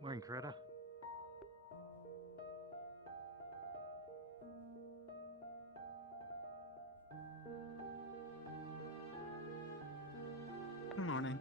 Morning, Greta. Good morning.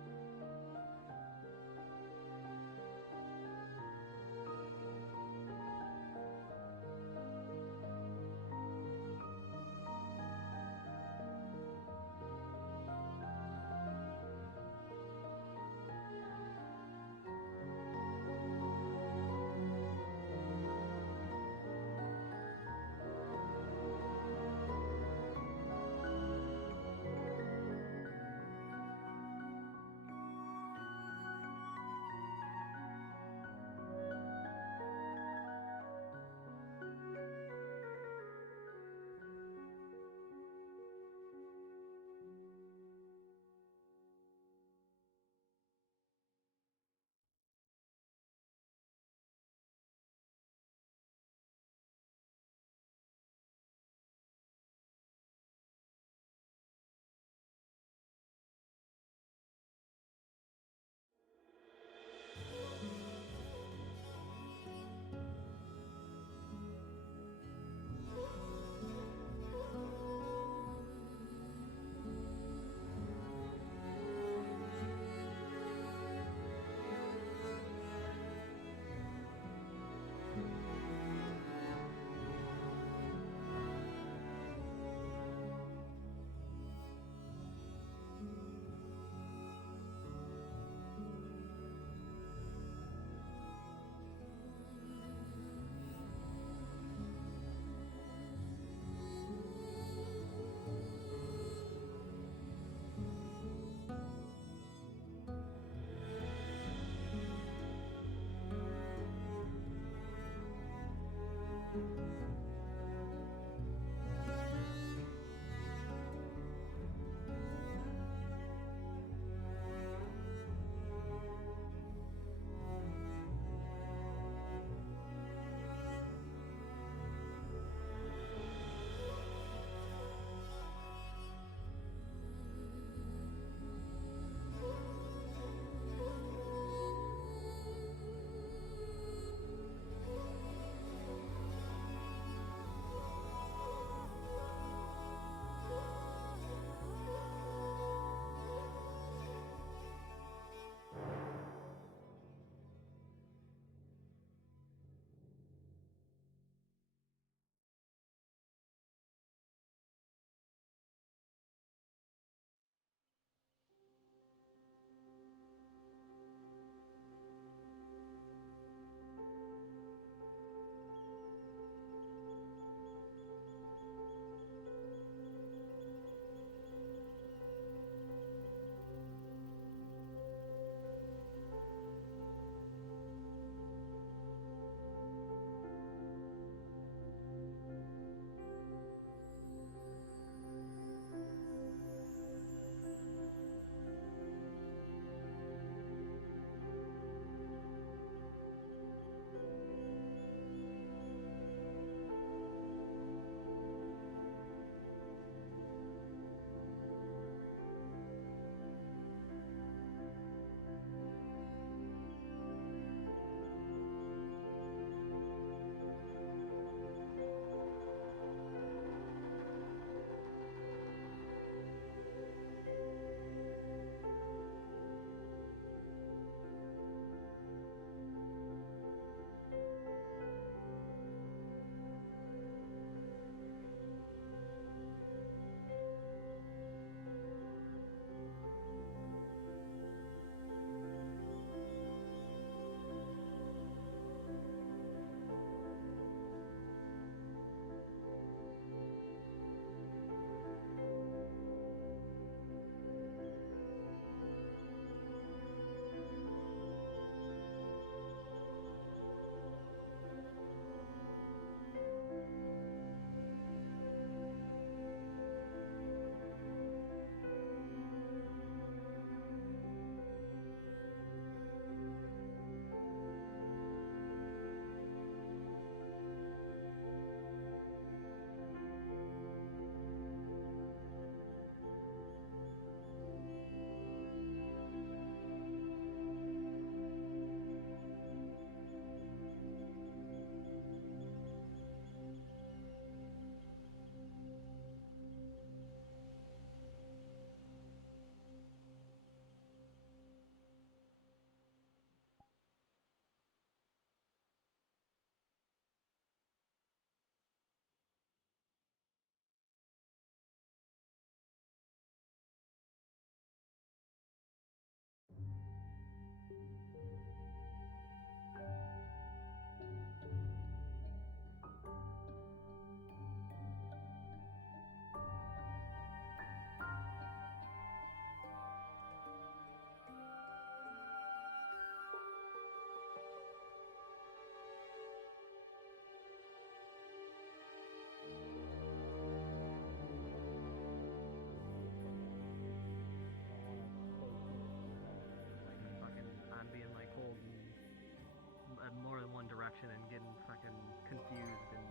in one direction and getting fucking confused and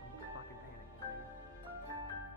I'm fucking panicking, dude.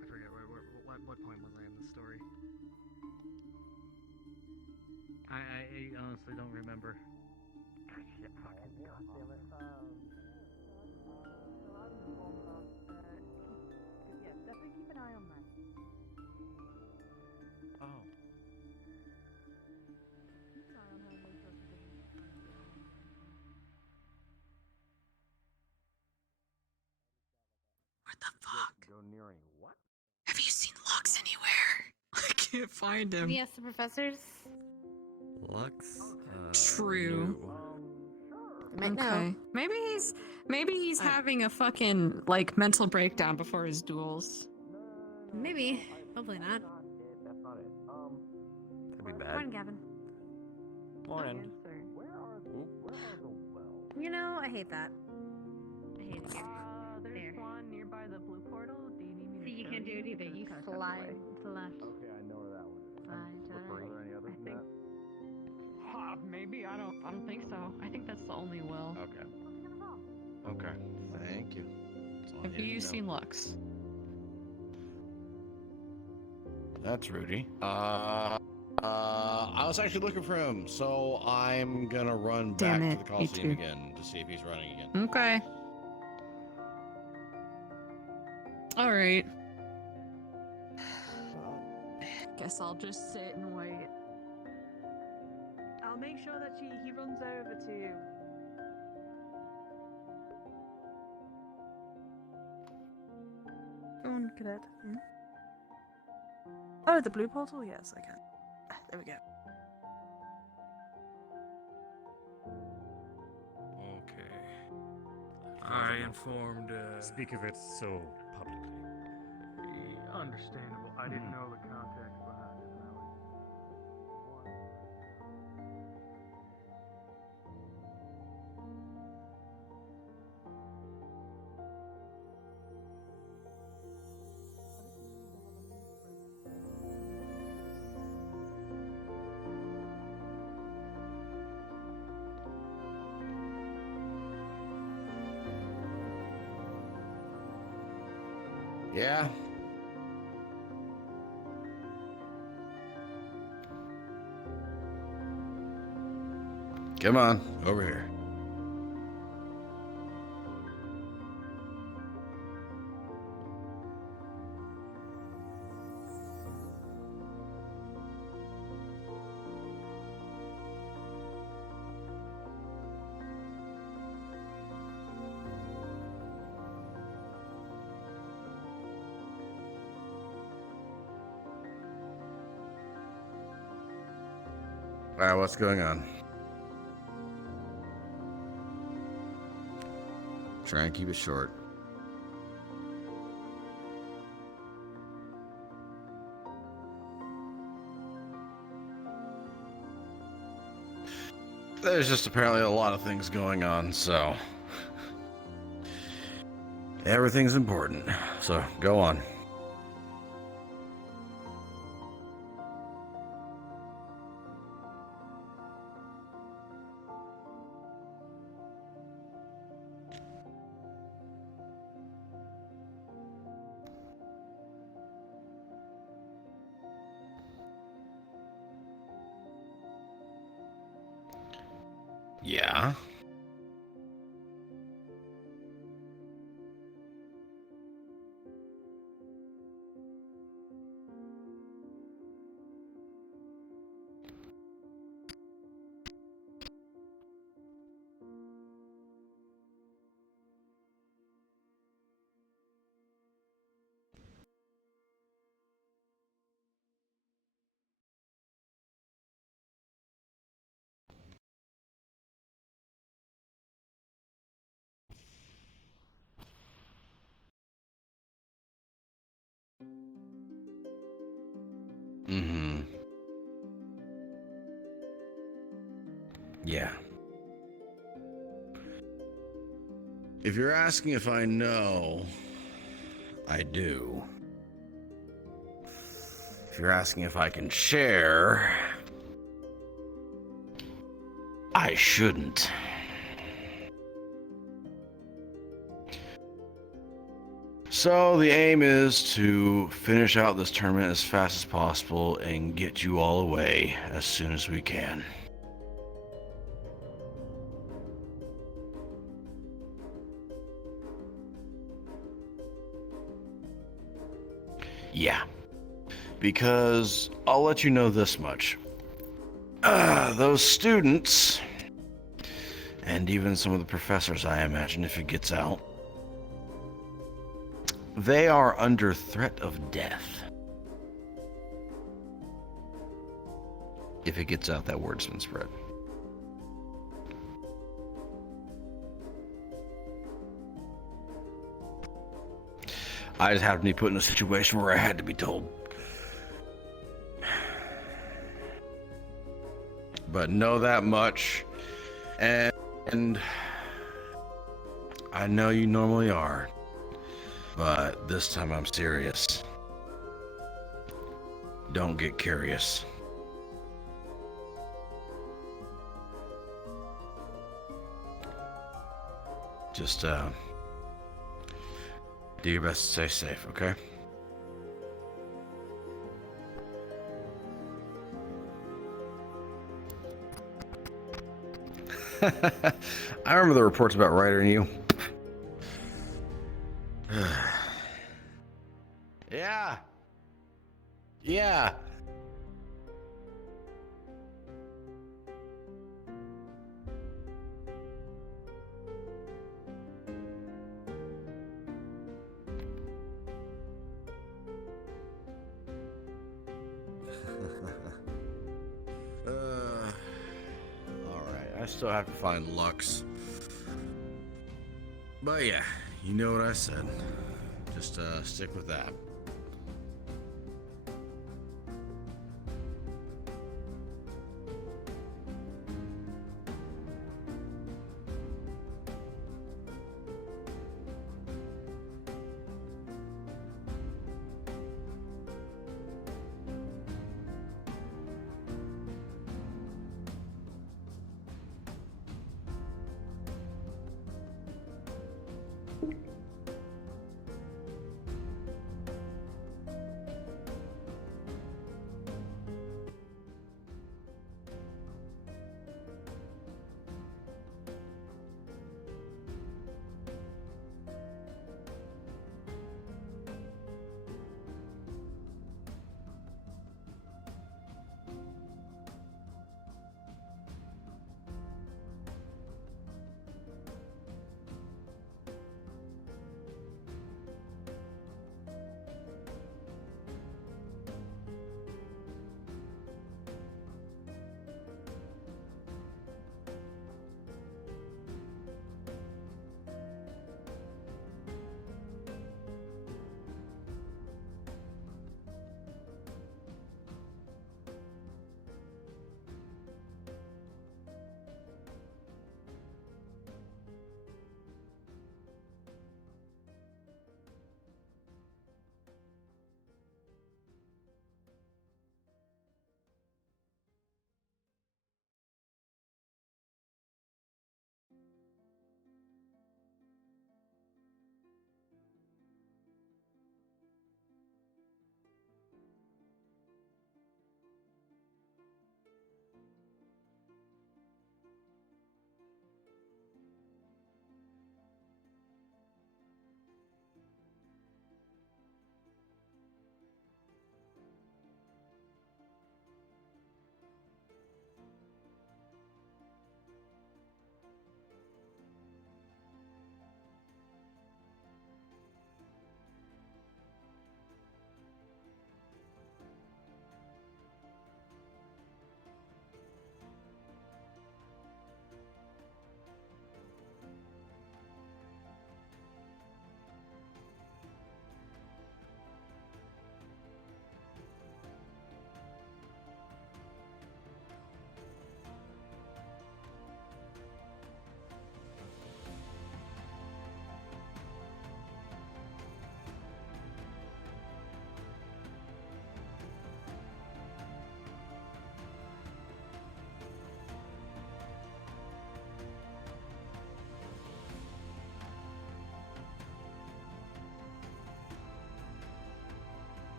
I forget what point was I in the story? I honestly don't remember. Shit, fucking goddamn it. So I was informed of, yeah, definitely keep an eye on that. Oh. Keep an eye on her and make sure she doesn't try and get out. What the fuck? Go nearing what? Have you seen Lux anywhere? I can't find him. Yes, the professors. Lux? True. Right Okay. now. Maybe he's having a fucking like mental breakdown before his duels. Maybe. Hopefully not. That's not it. That'd be Come bad. on, Gavin. Morning. Answer. Where are the wells? You know, I hate that. I hate it here. There's There. one nearby the blue portal. Do you need me to See, you show can't do it either. Because You it's kinda tucked slide away. to the left. Okay, I know where that one is. Slide to the Are right. there any others I than think- that? Maybe. I don't think so. I think that's the only well. Okay. Okay. Thank you. That's all I Have needed you to know. seen Lux? That's Rudy. I was actually looking for him, so I'm gonna run Damn back it, to the me Coliseum too. again to see if he's running again. Okay. All right. Guess I'll just sit and wait. I'll make sure that he runs over to you. Go on, cadet. Oh, the blue portal? Yes, I can. There we go. Okay. I informed, Speak of it so publicly. Understandable. I didn't know the context behind it. Yeah. Come on, over here. What's going on? Try and keep it short. There's just apparently a lot of things going on, so everything's important. So go on. Yeah. Mm-hmm. Yeah. If you're asking if I know, I do. If you're asking if I can share, I shouldn't. So the aim is to finish out this tournament as fast as possible and get you all away as soon as we can. Yeah. Because I'll let you know this much. Those students, and even some of the professors, I imagine, if it gets out, they are under threat of death. If it gets out, that word's been spread. I just happened to be put in a situation where I had to be told. But know that much, and I know you normally are, but this time I'm serious. Don't get curious. Just do your best to stay safe, okay? I remember the reports about Ryder and you. Yeah. Yeah. Alright, I still have to find Lux. But yeah, you know what I said. Just stick with that.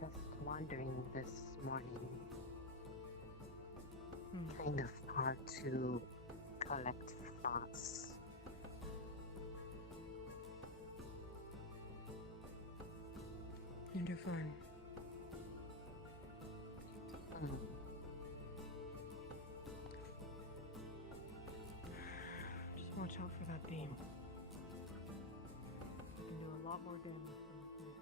just wandering this morning. Kind of hard to collect thoughts. You do fine. Just watch out for that beam. It can do a lot more damage than you think.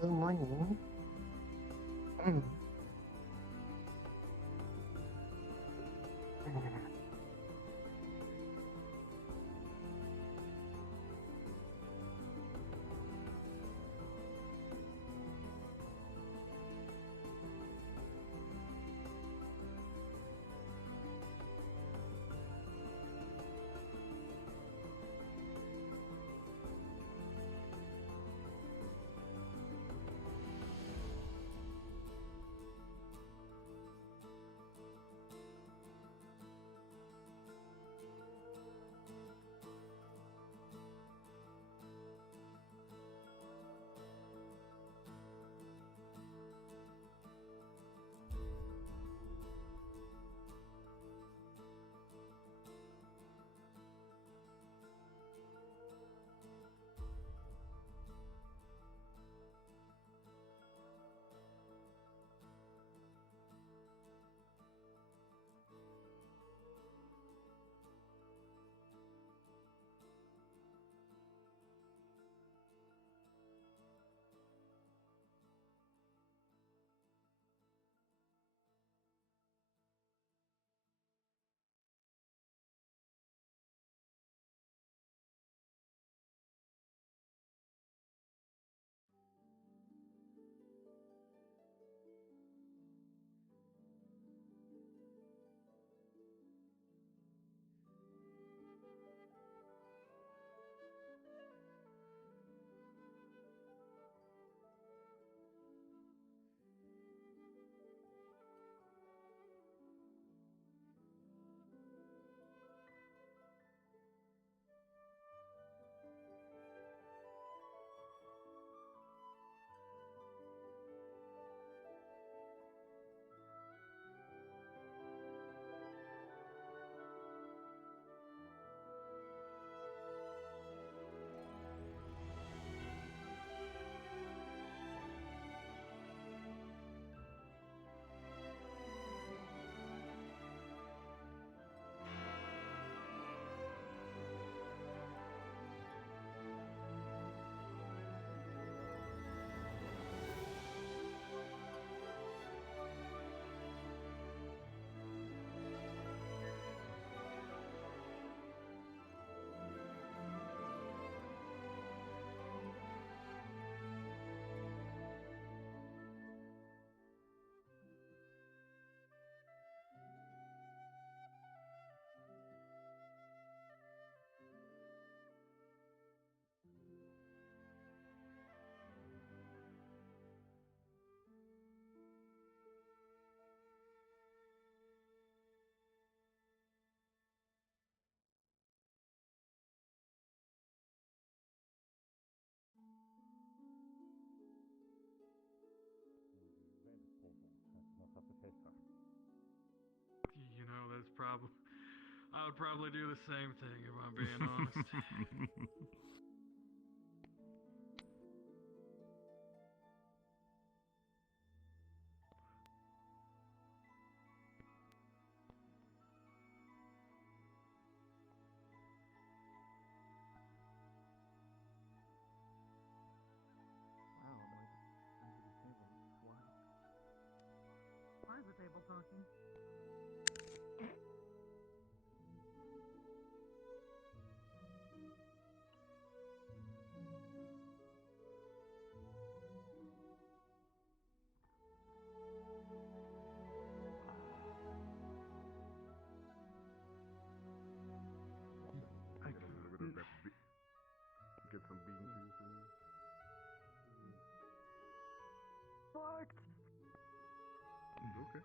Good morning. You know, that's probably. I would probably do the same thing if I'm being honest. Wow, I'm like under the table. What? Why is the table talking? Get a little bit of that get some beans in your food. Fucked! Okay.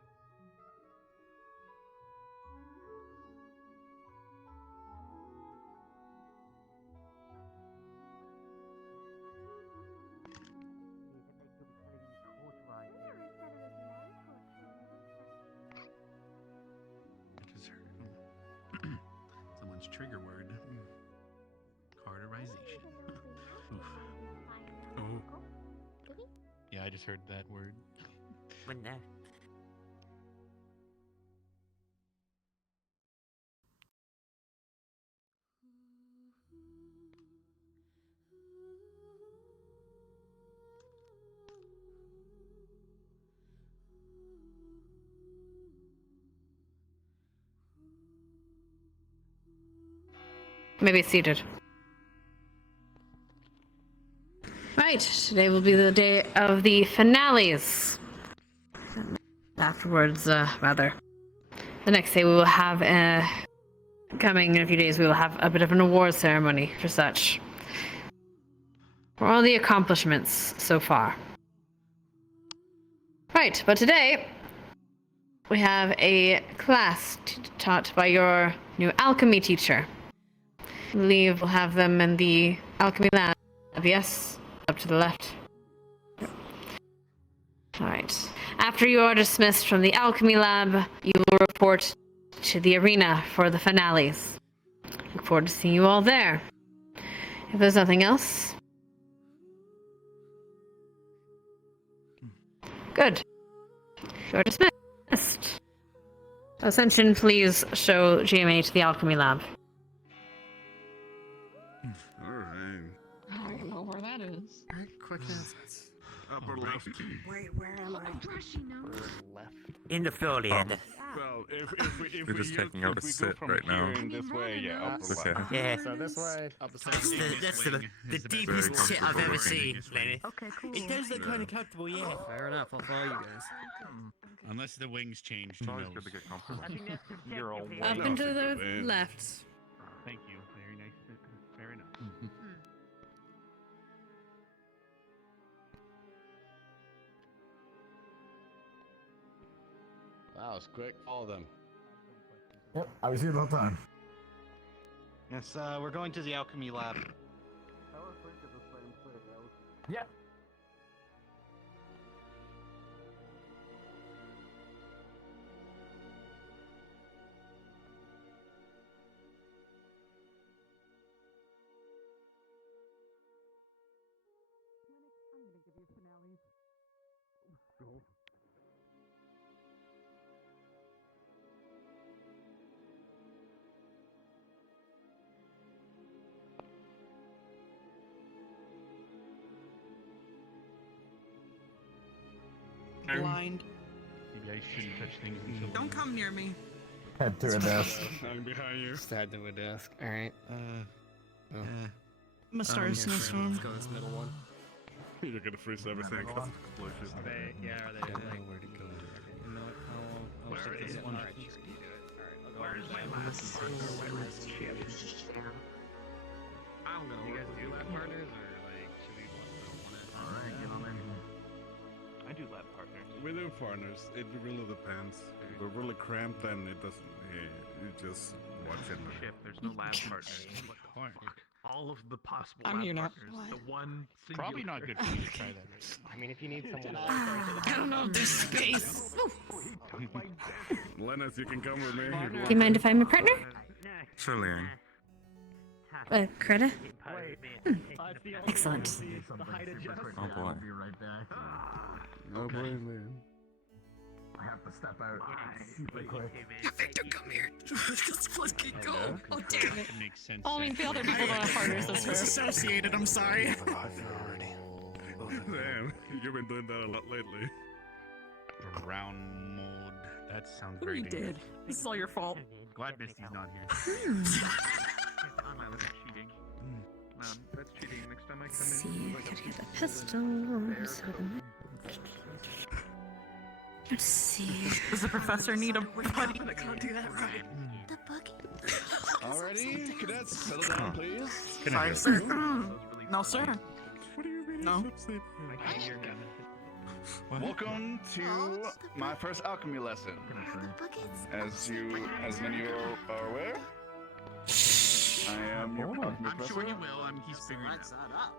I just heard someone's trigger word. Cauterization. Oof. Oh. Yeah, I just heard that word. But no. Maybe it's seated. Right, today will be the day of the finales. Afterwards, rather. The next day we will have, coming in a few days, we will have a bit of an award ceremony for such. For all the accomplishments so far. Right, but today, we have a class taught by your new alchemy teacher. I believe we'll have them in the alchemy lab, yes? Up to the left. Alright. After you are dismissed from the alchemy lab, you will report to the arena for the finales. Look forward to seeing you all there. If there's nothing else. Good. You're dismissed. Ascension, please show GMA to the alchemy lab. Alright. I don't know where that is. Quick Upper left. Wait, where am I? left. In the forehead. Well, if We're we just use- taking out if a we sit go from right here now. in this way, yeah, upper Okay. left. Yeah. So this way. That's the deepest shit I've ever seen, Lenny. Okay, cool. It does look kind of comfortable, yeah. Fair enough, I'll follow you guys. Unless the wings change, It's who always knows? good to get comfortable. You're all Up and to the left. Thank you. Very nice. Fair enough. That was quick. Follow them. Yep, I was here the whole time. Yes, we're going to the alchemy lab. Yeah. Blind. Maybe I shouldn't touch things until. Don't come near me. Head to a desk. I'm behind you. Stand to a desk. All right. I'm gonna start a snowstorm. Let's go this middle one. You're gonna freeze everything because explosion. Yeah, are they like where to go? You know what? I'll take this one. Alright, sure, you do it. Alright, I'll go. Where's my last partner? Do you guys do lab partners or like should we one at a time? Alright, get on in. I do lab partners. We do partners. It really depends. If we're really cramped, then it doesn't. Yeah, you just watch it. Ship, there's no lab partners. All of the possible I'm lab here now. partners. The one singular. Probably not good for you to try that. I mean, if you need someone I don't know if there's space. Lennis, you can come with me. Do you mind if I'm your partner? Surely. Greta? Excellent. Oh boy. Oh boy, man. I have to step out super quick. Yeah, Victor, come here. Let's fucking go. Oh, damn it. Makes sense. Oh, I mean, the other people don't have partners this way. Disassociated, I'm sorry. Damn, you've been doing that a lot lately. Brown mold. That sounds You very did. dangerous. This is all your fault. Glad Misty's not here. That's cheating. Man, that's cheating. Next time I come See, in. I gotta get the pistol. Let's see. Does the professor need a buddy? I can't do that right. The boogie. Alrighty, cadets, settle down, please. Sorry, sir. No, sir. What do you mean? No. Welcome to my first alchemy lesson. As many of you are aware, I am your alchemy I'm professor. sure you will. He's figuring it out.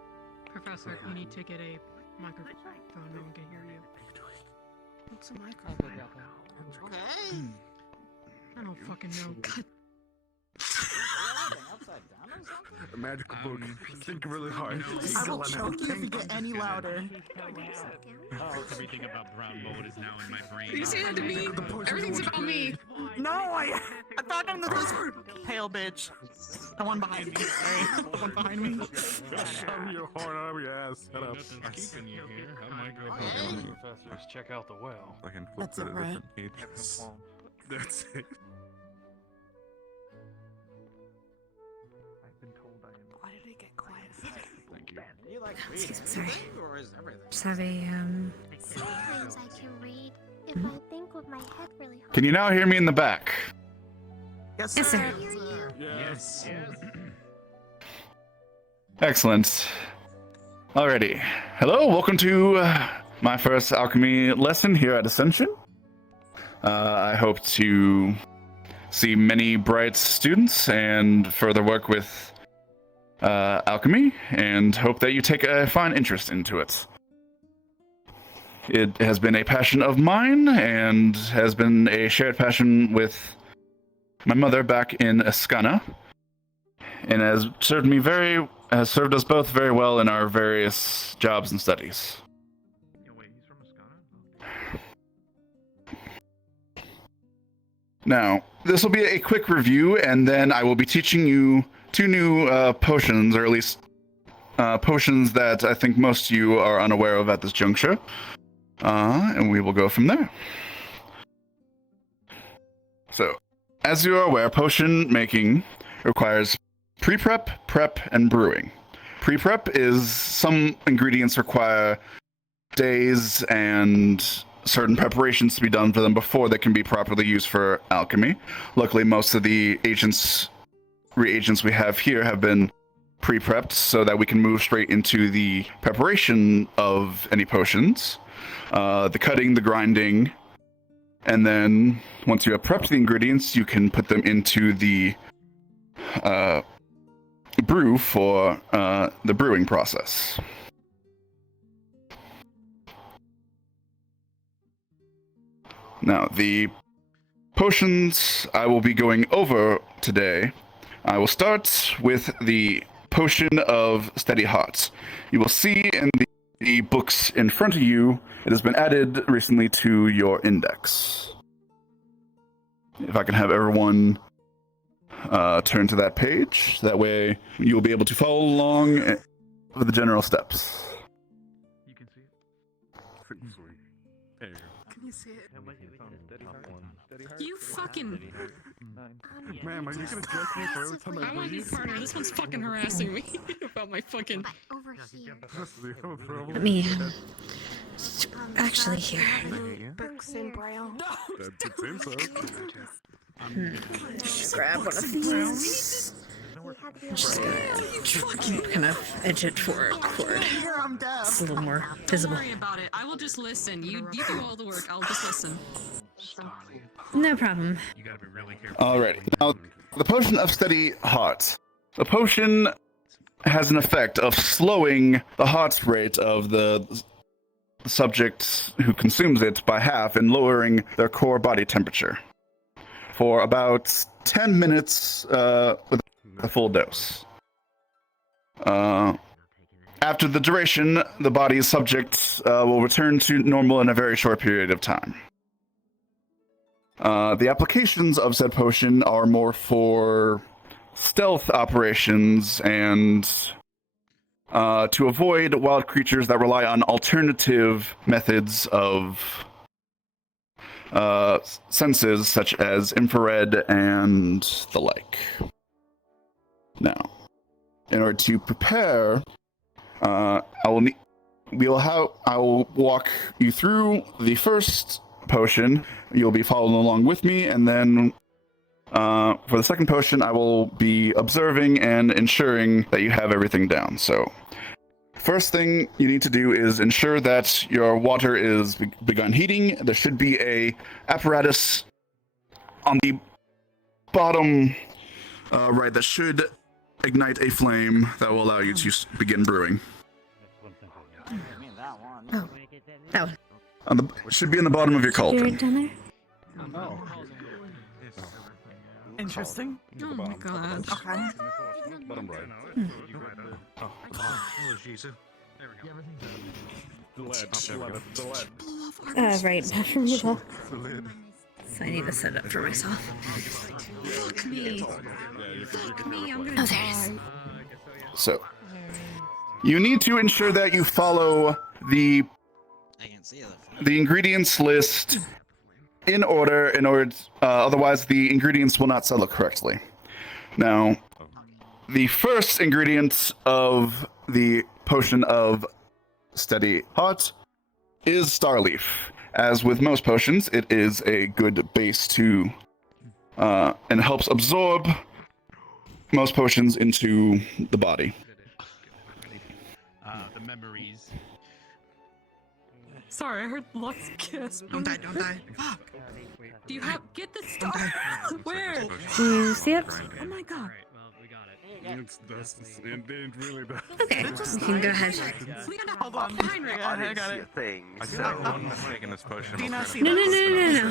Professor, you need to get a microphone. No one can hear you. What's a microphone? Okay. I don't fucking know. God. A magical book. Think really hard. I will choke you if you get any louder. Everything about brown mold is now in my brain. You say that to me? Everything's about me. No, I thought I'm the first pale bitch. The one behind me. Sorry, the one behind me. Shove your horn out of your ass. Shut up. Nothing's keeping you here. I might go Professors, check out the well. I can flip That's it, right? pages. That's it. I've been told I am. Why did it get quiet? Thank you. You like reading? Sorry. Or is everything? Just have a, Sometimes I can read if I think with my head really hard. Can you now hear me in the back? Yes, Yes, sir. Yes. Excellent. Alrighty. Hello, welcome to my first alchemy lesson here at Ascension. I hope to see many bright students and further work with alchemy, and hope that you take a fine interest into it. It has been a passion of mine, and has been a shared passion with my mother back in Ascana, and has served us both very well in our various jobs and studies. Yeah, wait, he's from Ascana? Now, this will be a quick review, and then I will be teaching you 2 new potions, or at least potions that I think most of you are unaware of at this juncture. And we will go from there. So, as you are aware, potion making requires pre-prep, prep, and brewing. Pre-prep is some ingredients require days and certain preparations to be done for them before they can be properly used for alchemy. Luckily, most of the reagents we have here have been pre-prepped so that we can move straight into the preparation of any potions, the cutting, the grinding, and then once you have prepped the ingredients, you can put them into the brew for the brewing process. Now, the potions I will be going over today, I will start with the potion of steady heart. You will see in the books in front of you, it has been added recently to your index. If I can have everyone turn to that page, that way you'll be able to follow along with the general steps. You can see it. There you go. Can you see it? You fucking. Ma'am, are you gonna judge me for every time I I want to be breathe? partner. This one's fucking harassing me about my fucking. Over here. Let me, actually here. Books in braille. That seems so. Just grab one of these. Just gonna kind of edge it forward. Here, I'm deaf. It's a little more Don't visible. worry about it. I will just listen. You do all the work. I'll just listen. No problem. You gotta be really careful. Alrighty. Now, the potion of steady heart. The potion has an effect of slowing the heart rate of the the subject who consumes it by half and lowering their core body temperature for about 10 minutes with a full dose. After the duration, the body's subject will return to normal in a very short period of time. The applications of said potion are more for stealth operations and to avoid wild creatures that rely on alternative methods of senses, such as infrared and the like. Now, in order to prepare, I will walk you through the first potion. You'll be following along with me, and then for the second potion, I will be observing and ensuring that you have everything down. So, first thing you need to do is ensure that your water is begun heating. There should be a apparatus on the bottom right that should ignite a flame that will allow you to begin brewing. Oh, that It should be in the bottom of your cauldron. down there? Oh. Interesting. Oh my god. Okay. Bottom right. Oh, Jesus. There we go. The lead. Right, not for me though. The lid. So I need to set it up for myself. Fuck me. Fuck me, I'm gonna Oh, there it is. die. So, you need to ensure that you follow the ingredients list in order, otherwise the ingredients will not settle correctly. Now, the first ingredient of the potion of steady heart is Starleaf. As with most potions, it is a good base to, and helps absorb most potions into the body. The memories. Sorry, I heard lots of kiss. Don't die, don't die. Fuck. Do you have get the star? Where? Do you see it? Oh my god. Well, we got it. It really does. Okay, you can go ahead. Leanna, hold on. Heinrich, I got it. I feel like one making this potion. Do you not see No, no, that? no,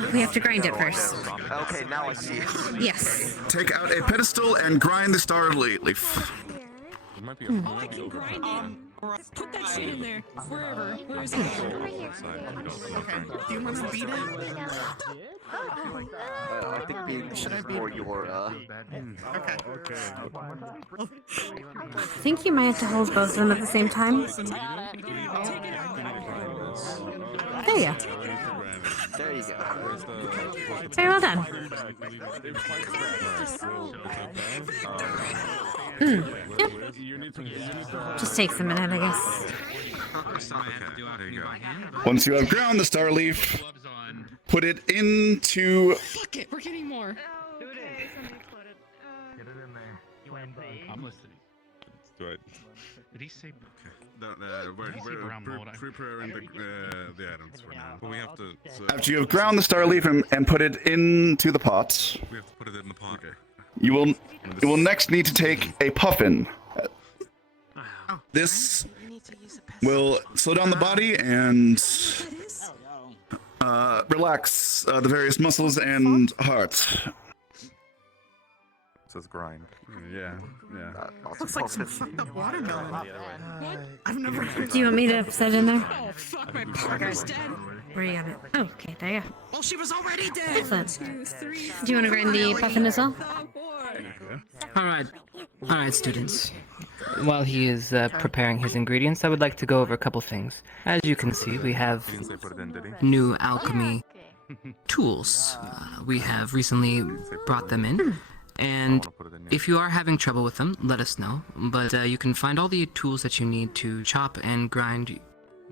no, no. We have to grind it first. Okay, now I see it. Yes. Take out a pedestal and grind the Starleaf. There might be a Oh, I can grind it. Put that shit in there. Wherever. Where is it? Okay. Do you want to beat it? I think being for your Okay. I think you might have to hold both of them at the same time. There you go. There you go. Very well done. Yep. Just takes a minute, I guess. Once you have ground the Starleaf, put it into... Fuck it, we're getting more. I'm listening. Do it. Did he say? We're preparing the items for now. But we have to. After you have ground the Starleaf and put it into the pot, We have to put it in the pot. Okay. you will next need to take a puffin. This will slow down the body and relax the various muscles and heart. Says grind. Yeah, yeah. Looks like some fucked up watermelon. What? I've never heard. Do you want me to set it in there? Oh fuck, my partner's dead. Where you got it? Oh, okay, there you go. Well, she was already dead. Excellent. 2, 3. Do you want to grind the puffin as well? Alright, students. While he is preparing his ingredients, I would like to go over a couple things. As you can see, we have new alchemy tools. We have recently brought them in, and if you are having trouble with them, let us know. But you can find all the tools that you need to chop and grind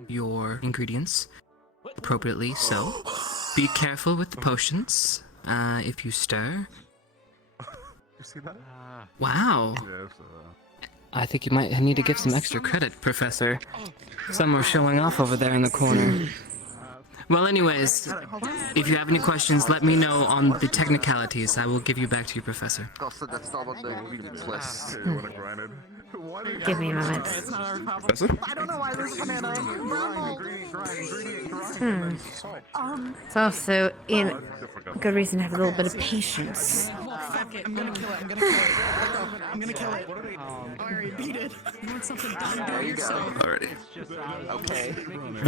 your ingredients appropriately. So, be careful with the potions. If you stir. You see that? Wow. Yes. I think you might need to give some extra credit, Professor. Some are showing off over there in the corner. Well, anyways, if you have any questions, let me know on the technicalities. I will give you back to you, Professor. Also, that's not on the ingredients list. You wanna grind it? Give me a moment. It's not our problem. That's it? I don't know why there's a banana. It's also in good reason to have a little bit of patience. I'm gonna kill it. I'm gonna kill it. I'm gonna kill it. Alright, beat it. You want something done? Do it yourself. Alrighty. Okay.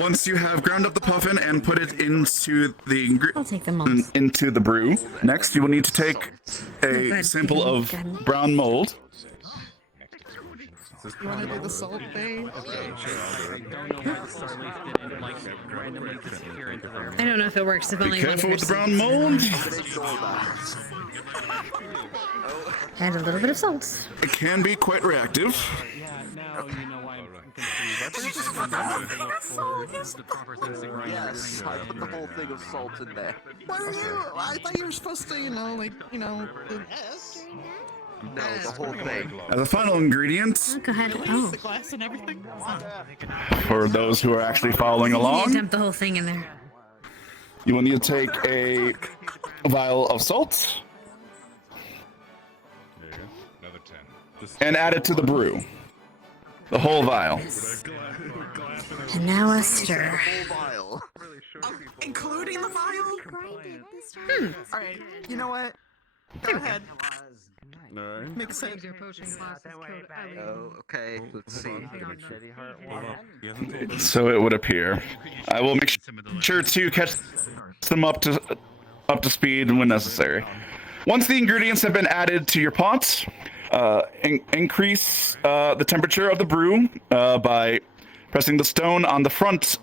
Once you have ground up the puffin and put it into the I'll take them all. into the brew, next you will need to take a sample of brown mold. You wanna do the salt thing? I don't know if it works if Be only one careful with the person. brown mold. Add a little bit of salt. It can be quite reactive. Yeah, now you know why I'm Yes, I put the whole thing of salt in there. Why were you? I thought you were supposed to, No, the whole thing. As a final ingredient, Go ahead. Oh. the glass and everything. for those who are actually following You need to along, dump the whole thing in there. you will need to take a vial of salt Another 10. and add it to the brew. The whole vial. And now a stir. Including the vial? Alright, you know what? Go ahead. Alright. Makes sense. Oh, okay. Let's see. So it would appear. I will make sure to catch them up to speed when necessary. Once the ingredients have been added to your pots, increase the temperature of the brew by pressing the stone on the front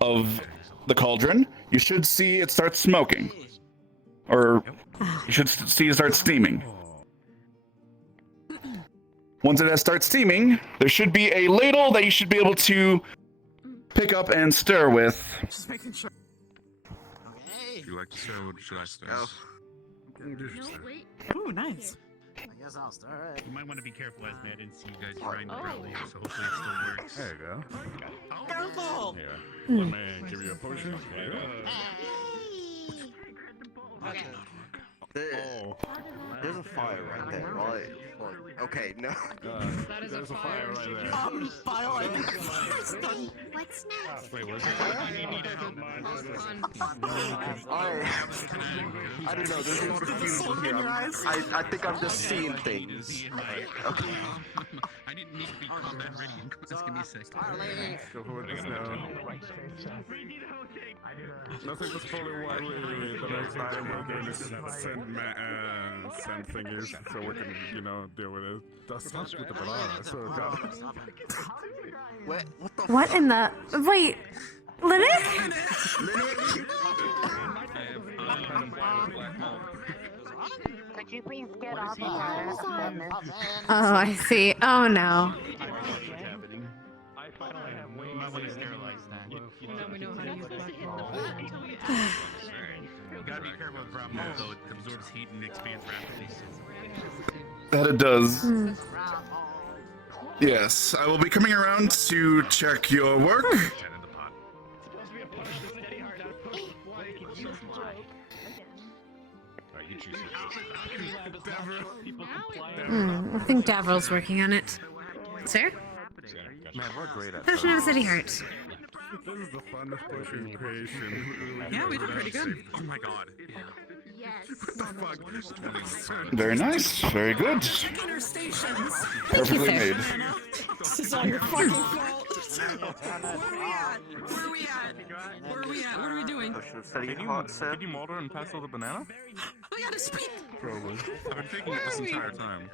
of the cauldron. You should see it start smoking, or you should see it start steaming. Once it has started steaming, there should be a ladle that you should be able to pick up and stir with. Just making sure. If you like to stir, what should I stir? Ooh, nice. I guess I'll stir it. You might want to be careful, as I didn't see you guys grind earlier, so hopefully it still works. There you go. Careful! Here. Let me give you a potion. There's a fire right there. Okay, no. There's a fire right there. File, I think. What's next? Wait, where's it? I don't know. There's a lot of people here. I think I'm just seeing things. Okay. I didn't need to be combat ready. Just give me a sec. Go for it now. Nothing was fully widely the next time we're going to send thingies so we can, deal with it. That starts with the banana, so God. What in the... Wait. Linux? Could you please get off the water? Oh, I see. Oh, no. You might want to sterilize that. You gotta be careful with brown mold, though. It absorbs heat and expands rapidly. That it does. Yes, I will be coming around to check your work. I think Davril's working on it. Sir? Man, we're great at Potion of City Heart. This is the funnest potion creation. Yeah, we did pretty good. Oh my god. What the fuck? Very nice. Very good. Perfectly made. This is all your fucking fault. Where are we at? What are we doing? Can you mold her and pass all the banana? I gotta speak. Probably. I've been thinking it this entire time.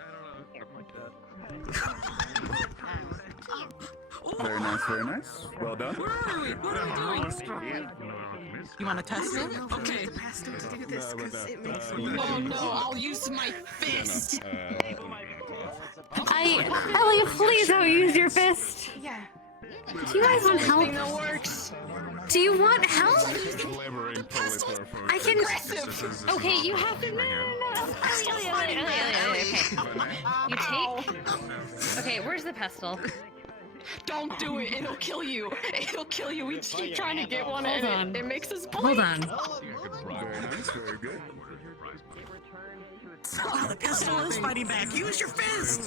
Very nice, very nice. Well done. Where are we? What are we doing? You want to test it? Okay. Oh no, I'll use my fist. Elliot, please don't use your fist. Yeah. Do you guys want help? That works. Do you want help? I can. Okay, you have to. No. Okay. You take. Okay, where's the pestle? Don't do it. It'll kill you. It'll kill you. We keep trying to get one and it makes us bleed. Hold on. Very nice, very good. Oh, the pistol is fighting back. Use your fist.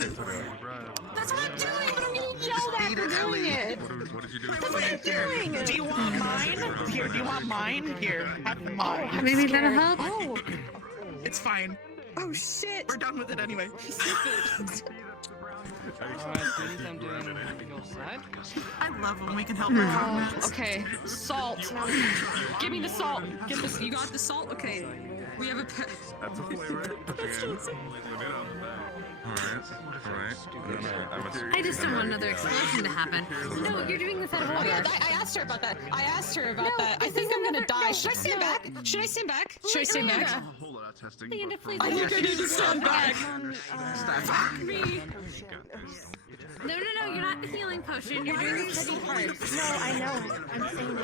That's what I'm doing, but I'm getting yelled at for doing it. What did you do? That's what I'm doing. Do you want mine? Here, do you want mine? Here, have mine. Maybe that'll help. Oh, it's fine. Oh shit. We're done with it anyway. I'm doing go side. I love when we can help our comrades. Okay, salt. Give me the salt. Get this. You got the salt? Okay. We have a pet. That's a flavor. Alright. I just don't want another explosion to happen. No, you're doing this out of Oh order. yeah, I asked her about that. I think I'm gonna die. Should I stand back? Should I stand back? Should I stand back? A whole lot of testing. Leander, but please. I think I need to stand back. No, you're not the healing potion. You're doing the second part. No, I know. I'm saying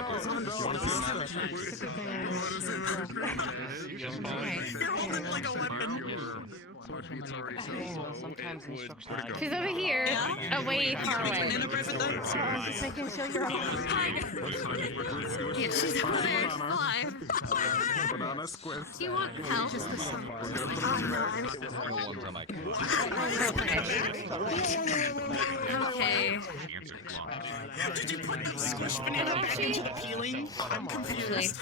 You're holding like a weapon. Sometimes instructions. She's over here. Away, far away. Just making sure you're Yeah, she's over there. Alive. Banana squid. Do you want help? Okay. Did you put the squished banana back into the peeling? I'm confused.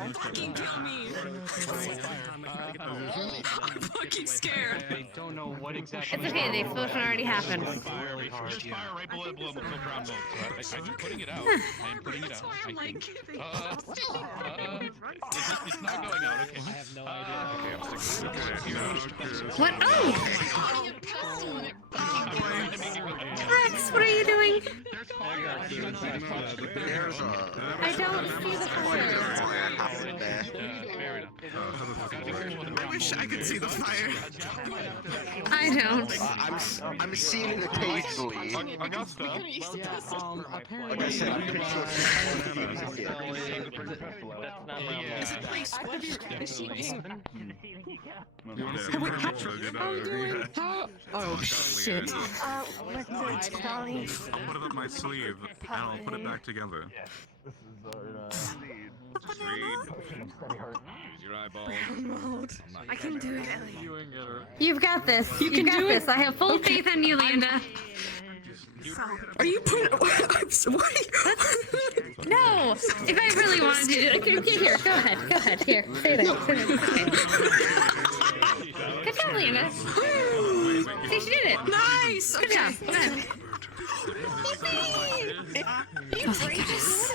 Guys? Don't fucking kill me. I'm fucking scared. I don't know what exactly. It's okay, the explosion already happened. There's fire right below ground mode. So I'm putting it out. I am putting it out. I think. It's not going out. Okay. I have no idea. Okay, I'm sticking. What? Oh! Rex, what are you doing? I don't see the fire. I wish I could see the fire. I don't. I'm seeing it occasionally. Like I said, I'm pretty sure Is it pretty squished? Is she being... Oh shit. Let's go, Charlie. I'll put it up my sleeve and I'll put it back together. I can do it, Ellie. You've got this. You can do this. I have full faith in you, Landa. Are you putting... No! If I really wanted to do it, here, go ahead. Go ahead. Here, stay there. Okay. Good job, Landa. See, she did it. Nice! Good job. Good. You drink this?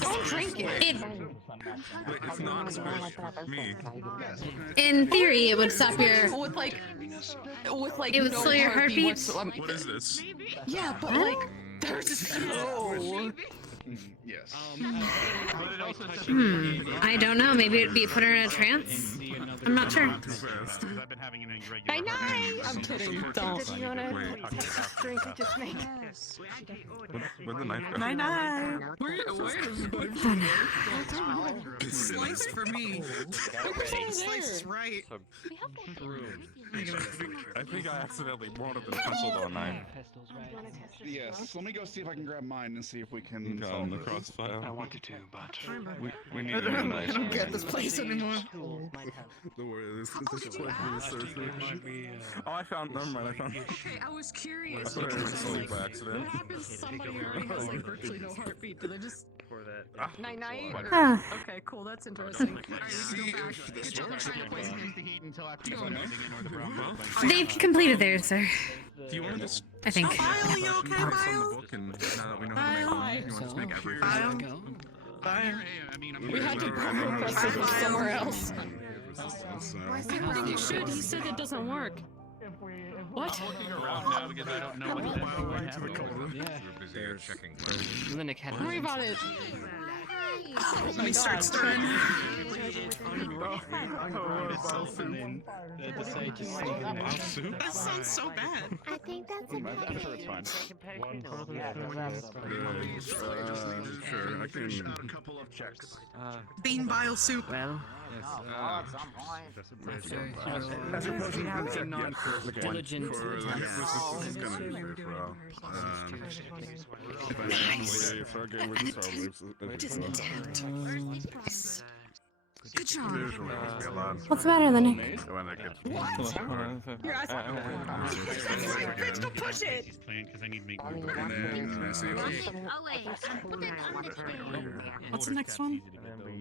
Don't drink it. It's not squished. Me. In theory, it would stop your... With like It would no slow your heartbeat. What is this? Yeah, but like there's no. Yes. I don't know. Maybe it'd be put her in a trance. I'm not sure. Night. I'm kidding. Don't. Did you want to drink you just made? Where'd the knife go? Night. Where is It's sliced for me. Sliced right. I think I accidentally wanted the pencil on knife. Yes. Let me go see if I can grab mine and see if we can On solve the this. crossfire. I wanted to, but We need I a don't knife. get this place anymore. Don't worry, this is like research. Oh, I found. Never mind. I found. Okay, I was curious. I put it in the sleeve by accident. What happens if somebody already has like virtually no heartbeat? Do they just... For that. Night? Ah. Okay, cool. That's interesting. Alright, we can go back. See, Good job trying to poison him. They've completed theirs, sir. Do you want to just I think. Bile, you okay, from the Bile? book and now that we know how to make one, you want to just make everything? Bile. We had to request it from somewhere else. I think you should. He said it doesn't work. What? I'm looking around now because I don't know what to the cover. They're checking. Linda can't. Don't worry about it. Let me start stirring. That sounds so bad. I think that's I'm sure it's fine. Sure, I can. A couple of checks. Bean bile soup. Well, As your potion diligent Good job. What's the matter, Lenny? You're asking. Bitch, go push it. He's playing because I need to make Oh wait, I put it on the thing. What's the next one?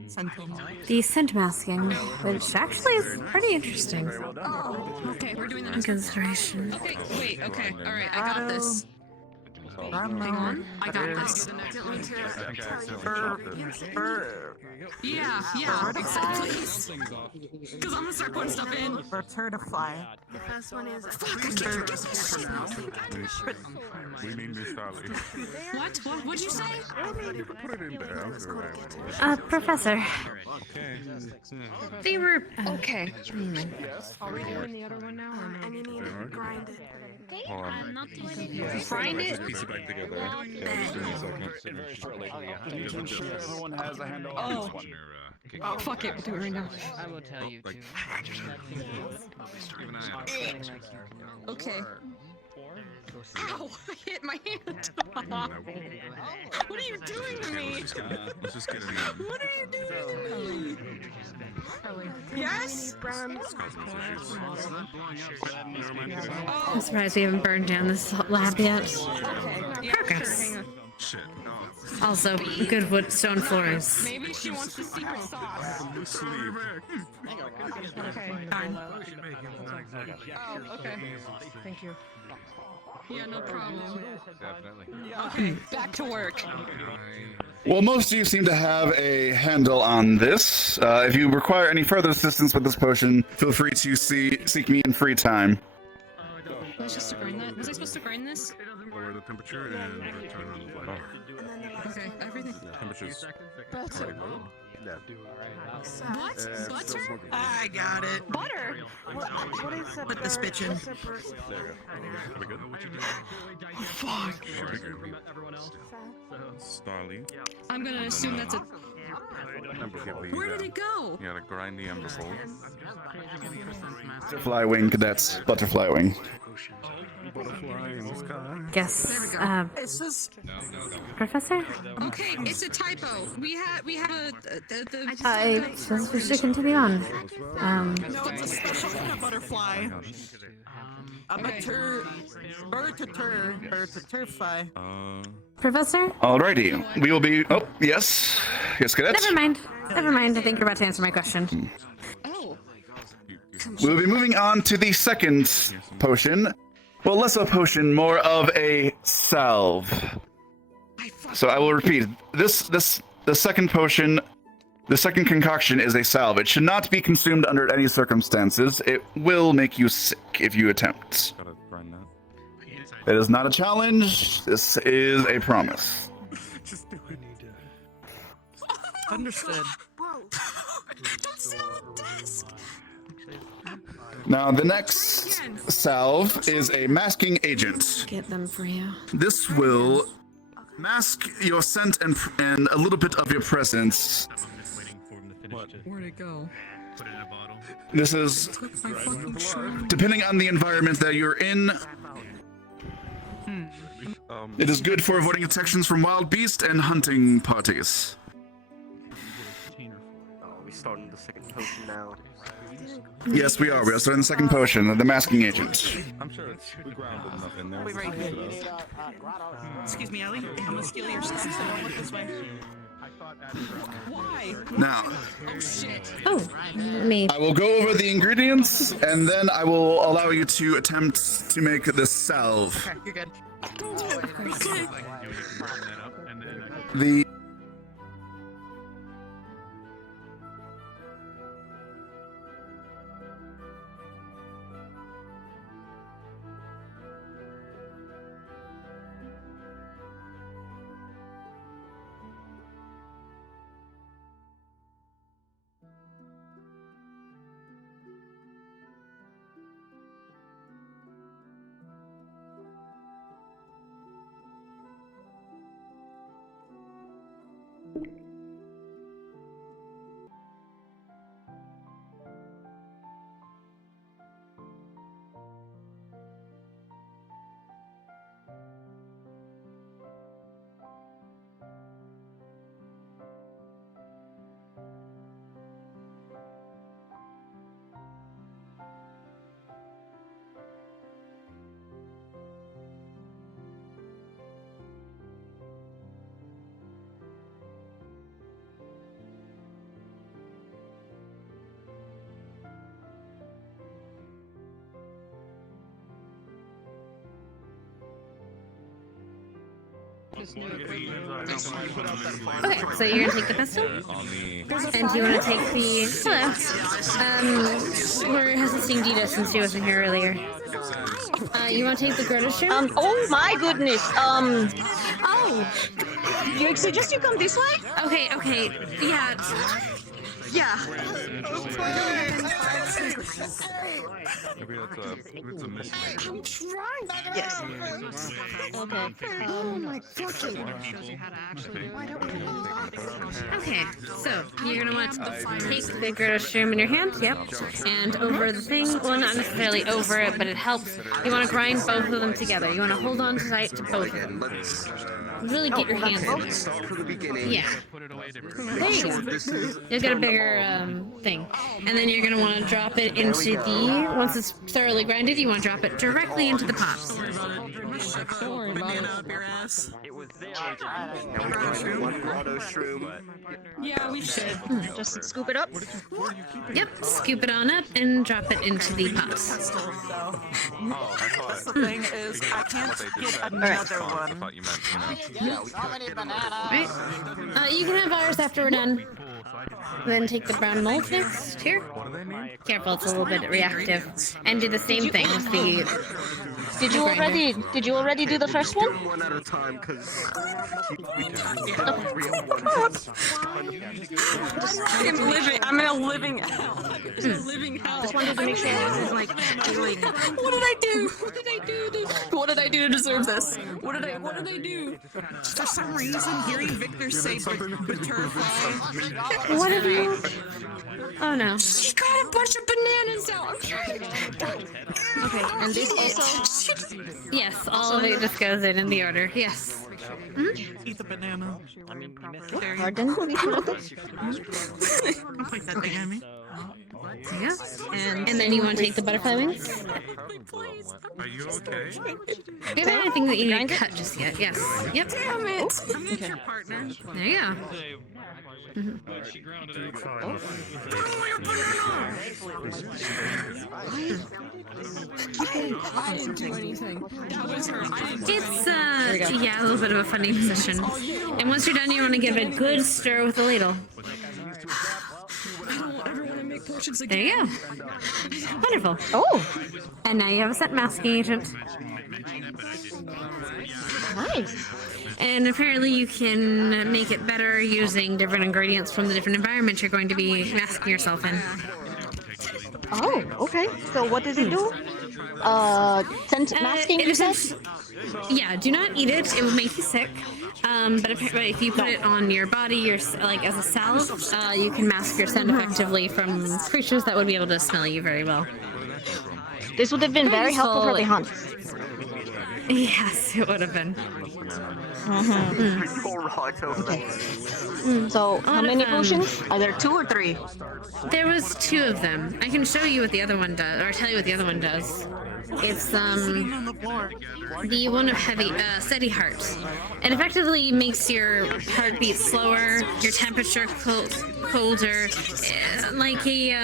Sentinel. The scent masking, which actually is pretty interesting. Oh, okay, we're doing the In next one. consideration. Okay, wait, okay, alright, I got this. Hang on, I got this. Yeah, please. Because I'm gonna start putting stuff in. Return to fly. The first one is. Fuck, I can't get this. We need Miss Starly. What? What'd you say? Put it in there. Professor. They were okay. Are we doing the other one now? And you need to grind it. I'm not doing it. Grind it. Piece it back together. Very shortly. I'm sure everyone has a handle on this one. Oh, fuck it, we'll do it right now. I will tell you too. Okay. Ow! I hit my hand. What are you doing to me? Let's just get it in. What are you doing? Yes? I'm surprised we haven't burned down this lab yet. Progress. Shit. Also, good wood stone floors. Maybe she wants the secret sauce. Okay. Fine. Oh, okay. Thank you. Yeah, no problem. Definitely. Okay, back to work. Well, most of you seem to have a handle on this. If you require any further assistance with this potion, feel free to seek me in free time. Was I supposed to grind that? Was I supposed to grind this? Lower the temperature and return on the light. Okay, everything. Temperature's Butter. already low. What? Butter? I got it. Butter. What is Put this bitch in. We good? Fuck. Starly. I'm gonna assume that's a. Where did it go? You gotta grind the ember bowl. Butterfly wing, cadets. Butterfly wing. Butterfly in the sky. Guess, It's just. Professor? Okay, it's a typo. We have a the. I just wish to continue on. No, it's a special kind of butterfly. A butterfly. Professor? Alrighty, we will be. Oh, yes. Yes, cadets. Never mind. Never mind. I think you're about to answer my question. Oh. We'll be moving on to the second potion. Well, less a potion, more of a salve. So I will repeat. The second potion, the second concoction is a salve. It should not be consumed under any circumstances. It will make you sick if you attempt. Gotta grind that. It is not a challenge. This is a promise. Just do it. Understood. Don't sit on the desk. Now, the next salve is a masking agent. Get them for you. This will mask your scent and a little bit of your presence. Where'd it go? Put it in a bottle. This is My fucking shirt. depending on the environment that you're in. It is good for avoiding detections from wild beast and hunting parties. Oh, we starting the second potion now. Yes, we are. We are starting the second potion, the masking agent. I'm sure we grounded enough in there. Wait, right. Excuse me, Ellie. I'm gonna steal your stuff. So don't look this way. Why? Now, Oh shit. Oh, me. I will go over the ingredients, and then I will allow you to attempt to make this salve. Okay, you're good. Okay. The Okay, so you're gonna take the pistol? And do you want to take the... Hello. We're assisting Dita since she wasn't here earlier. You want to take the Grotto shroom? Oh my goodness. Oh! You suggest you come this way? Okay, yeah. Yeah. Maybe it's a mismatch. I'm trying. Yes. Okay. Oh my fucking. Okay, so you're gonna want to take the Grotto shroom in your hand, yep, and over the thing, well not necessarily over it, but it helps. You want to grind both of them together. You want to hold on tight to both of them. Really get your hands in there. Start from the beginning. Yeah. There you go. You'll get a bigger thing. And then you're going to want to drop it into the... Once it's thoroughly grinded, you want to drop it directly into the pots. Don't worry about it. One grotto shroom. Yeah, we should. Just scoop it up. Yep, scoop it on up and drop it into the pots. That's the thing is, I can't get another one. I thought you meant, you know. Right. You can have ours after we're done. Then take the brown mold next. Here. Careful, it's a little bit reactive. And do the same thing with the... Did you already do the first one? One at a time, because I'm in a living hell. Living hell. Just wanted to make sure this is like feeling. What did I do? What did I do to deserve this? What did I do? For some reason, hearing Victor say "beturfy." What have you... Oh no. She got a bunch of bananas out. Okay, and this also. Yes, all of it just goes in the order. Yes. Eat the banana. Pardon? Don't point that thing at me. Yeah. And then you want to take the butterfly wings? Are you okay? Do you have anything that you need to cut just yet? Yes. Yep. Damn it! I'm Okay. your partner. There you go. I didn't do anything. That was her. It's, yeah, a little bit of a funny position. And once you're done, you want to give it a good stir with the ladle. I don't ever want to make potions There again. you go. Wonderful. Oh, And now you have a scent masking agent. nice. And apparently you can make it better using different ingredients from the different environments you're going to be masking yourself in. Oh, okay. So what does it do? Scent masking, you said? Yeah, do not eat it. It will make you sick. But if you put it on your body, like as a salve, you can mask your scent effectively from creatures that would be able to smell you very well. This would have been very helpful for the hunt. Yes, it would have been. So, how many potions? Are there 2 or 3? There was 2 of them. I can show you what the other one does, or tell you what the other one does. It's the one of heavy, steady heart. It effectively makes your heartbeat slower, your temperature colder, like a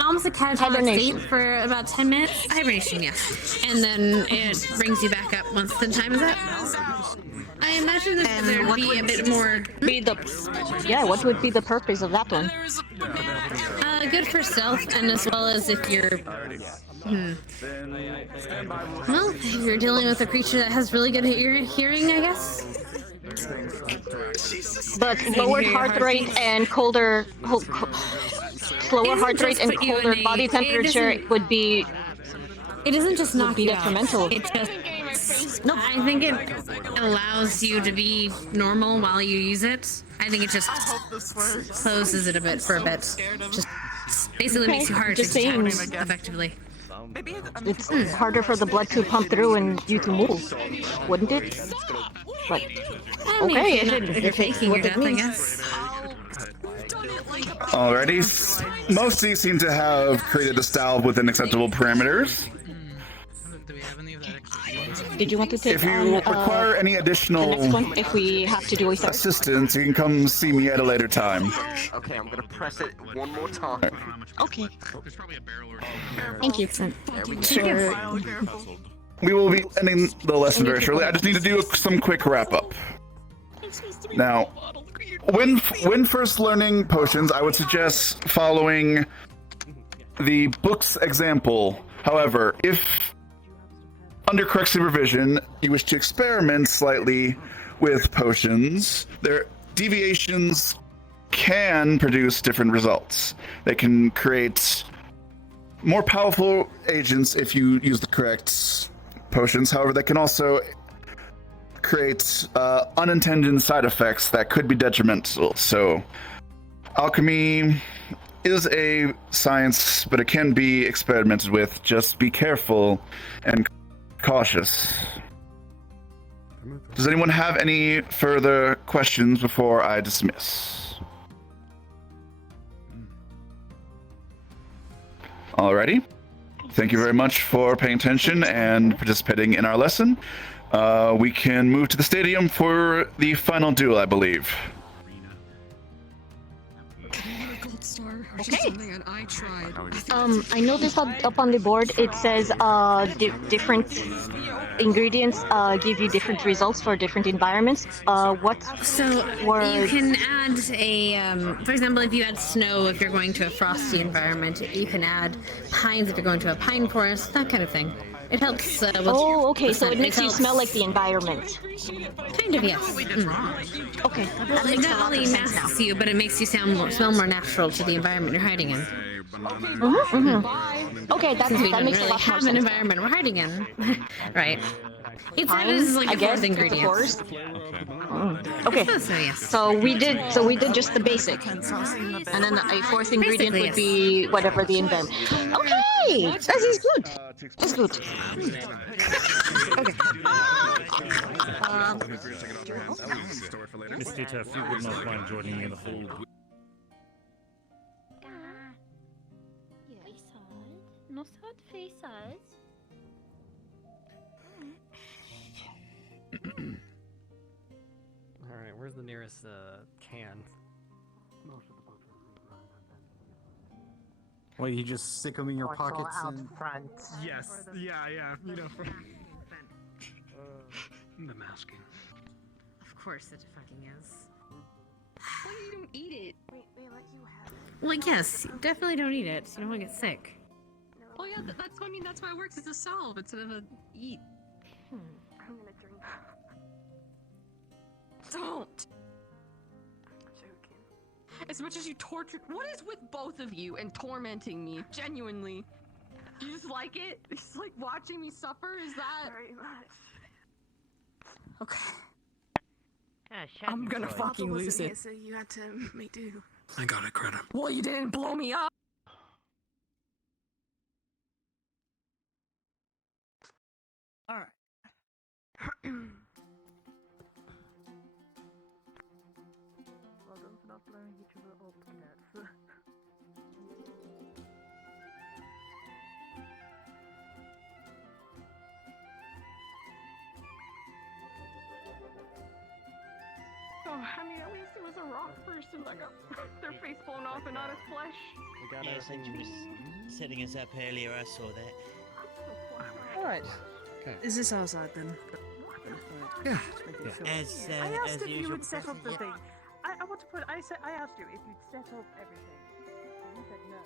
almost a catatonic state for about 10 minutes. Hibernation, yes. And then it brings you back up once the time is up. I imagine there would be a bit more... What would be the purpose of that one? Good for stealth, and as well as if you're... Well, if you're dealing with a creature that has really good hearing, I guess. But lowered heart rate and colder... slower heart rate and colder body temperature would be... It doesn't just knock you out. Detrimental. It just... No, I think it allows you to be normal while you use it. I think it just closes it a bit for a bit. Just basically makes you harder to detect effectively. It's harder for the blood to pump through and you to move, wouldn't it? But, okay, if you're faking your death, I guess. Alrighty. Most of these seem to have created a style within acceptable parameters. Did you want to take If you require any additional the next one, if we have to do a third? assistance, you can come see me at a later time. Okay, I'm gonna press it one more time. Okay. Thank you. There we go. Sure. we will be ending the lesson very shortly. I just need to do some quick wrap up. Now, when first learning potions, I would suggest following the book's example. However, if under correct supervision you wish to experiment slightly with potions, their deviations can produce different results. They can create more powerful agents if you use the correct potions. However, they can also create unintended side effects that could be detrimental. So, alchemy is a science, but it can be experimented with. Just be careful and cautious. Does anyone have any further questions before I dismiss? Alrighty. Thank you very much for paying attention and participating in our lesson. We can move to the stadium for the final duel, I believe. Okay. I noticed up on the board it says different ingredients give you different results for different environments. What? So you can add a, for example, if you add snow, if you're going to a frosty environment, you can add pines if you're going to a pine forest, that kind of thing. It helps. Oh, okay. So it makes you smell like the environment. Kind of, yes. Mm. Okay. Well, it not only masks you, but it makes you smell more natural to the environment you're hiding in. Okay, that makes a lot more sense. Have an environment we're hiding in, right? It's like a fourth ingredient. Okay. So, yes. So we did just the basic, and then a fourth ingredient would be whatever the environment. Okay, that is good. That's good. Miss Dita, if you would not mind joining me in the hall. Not sad faces. Alright, where's the nearest can? Well, you just stick them in your pockets and... front. Yes, yeah, you know. The masking. Of course it fucking is. Why you don't eat it? Wait, they let you have it. Well, yes, definitely don't eat it. You don't want to get sick. Oh yeah, that's what I mean. That's why it works. It's a solve instead of a eat. I'm gonna drink. Don't. As much as you torture, what is with both of you and tormenting me? Genuinely, you just like it? It's like watching me suffer. Is that very much? Okay. Yeah, I'm gonna fucking lose it. So you had to make do. I got it, Greta. Well, you didn't blow me up. All right. Well done for not blowing each other up, cats. Oh, I mean, at least it was a rock person that got their face blown off and not his flesh. Yeah, since you was setting us up earlier, I saw that. Alright. Okay. Is this outside then? Yeah. As, I asked if you usual. would set up the thing. I want to put. I asked you if you'd set up everything. You said no.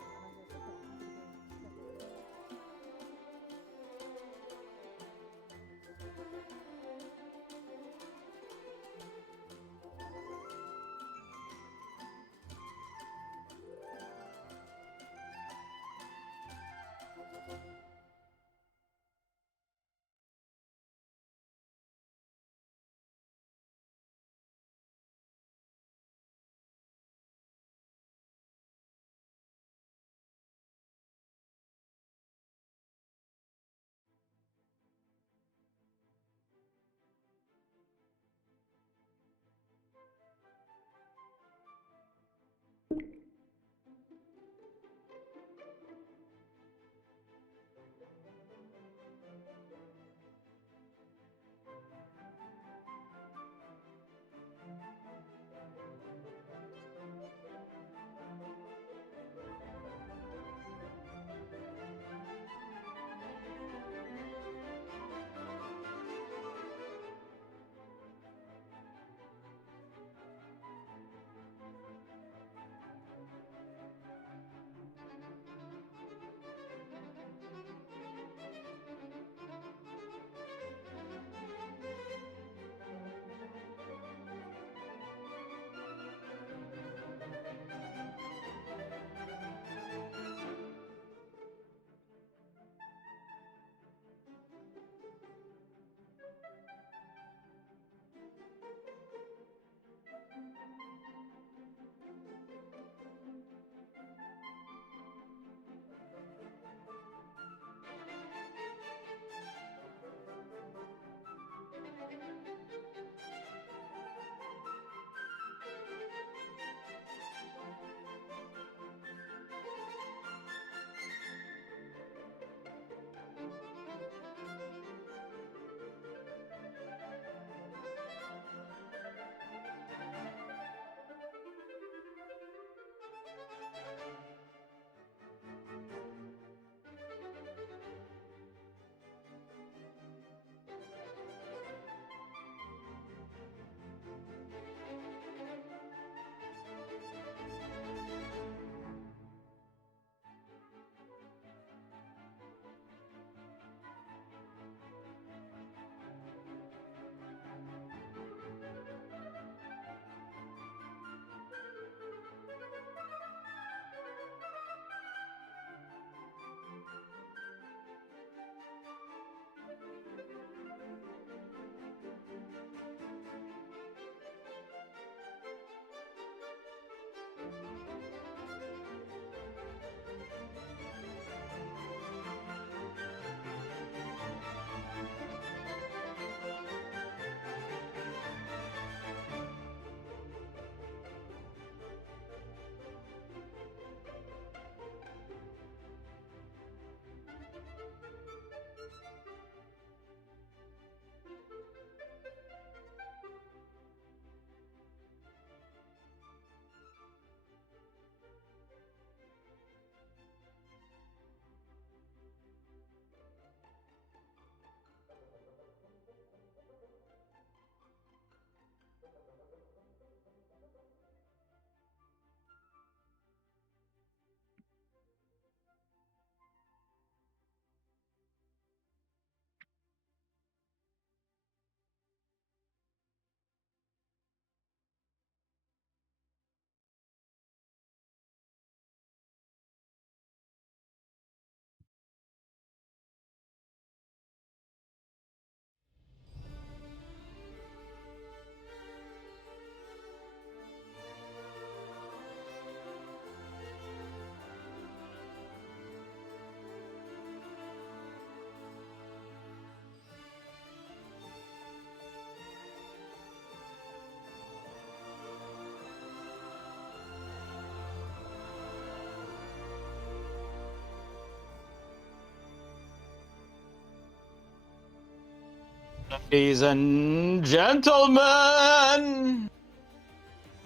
Ladies and gentlemen,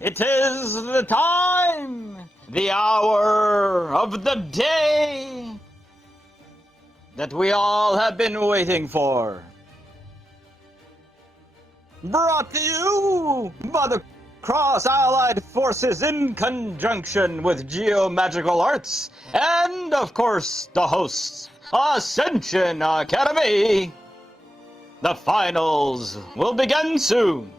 it is the time, the hour of the day that we all have been waiting for. Brought to you by the Cross-Allied Forces in conjunction with Geomagical Arts and, of course, the hosts, Ascension Academy. The finals will begin soon.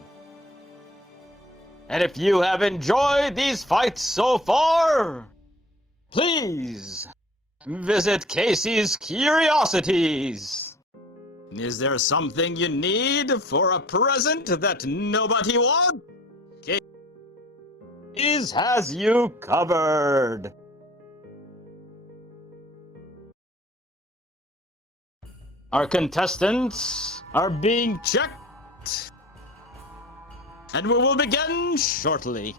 And if you have enjoyed these fights so far, please visit Casey's Curiosities. Is there something you need for a present that nobody wants? Casey's has you covered. Our contestants are being checked, and we will begin shortly.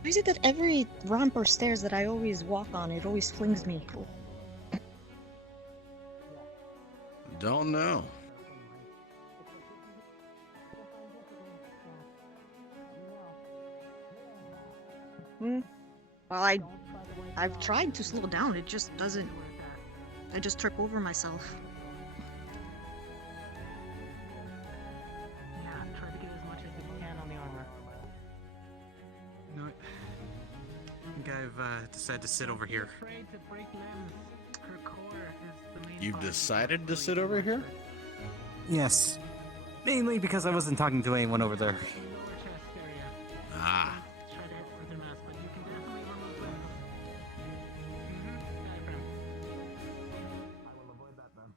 Why is it that every ramp or stairs that I always walk on, it always flings me? Don't know. Well, I've tried to slow down, it just doesn't. I just trip over myself. Yeah, try to get as much as you can on the armor. You know what? I think I've decided to sit over here. Afraid to break limbs. Her core is the main You've part. decided to sit over here? Yes. Mainly because I wasn't talking to anyone over there. Lower chest area. Ah. Try to hit for the mass, but you can definitely remove limbs. Diaphragm. I will avoid that then.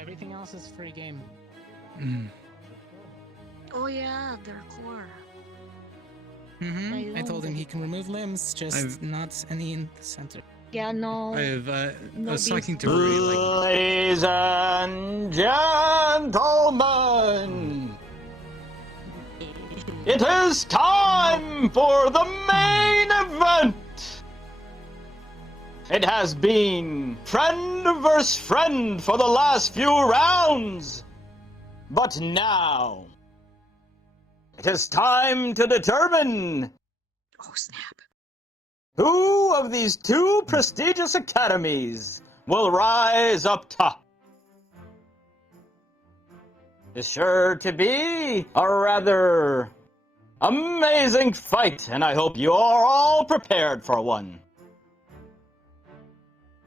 Everything else is free game. Oh yeah, their core. I told him he can remove limbs, just not any in the center. Yeah, no. I was being talking to Rui, like, Ladies and gentlemen, it is time for the main event. It has been friend versus friend for the last few rounds, but now it is time to determine Oh snap. Who of these two prestigious academies will rise up top? It's sure to be a rather amazing fight, and I hope you are all prepared for one.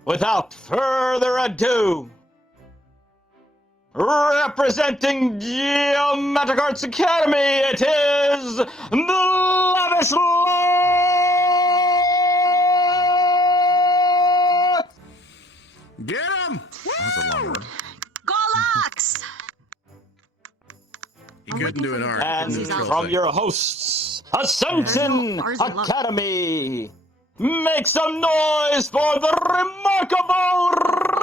Without further ado, representing Geometric Arts Academy, it is the Lavish Get him! That was a long one. Go Lux! He couldn't do an arc. And from your hosts, Ascension Academy, make some noise for the remarkable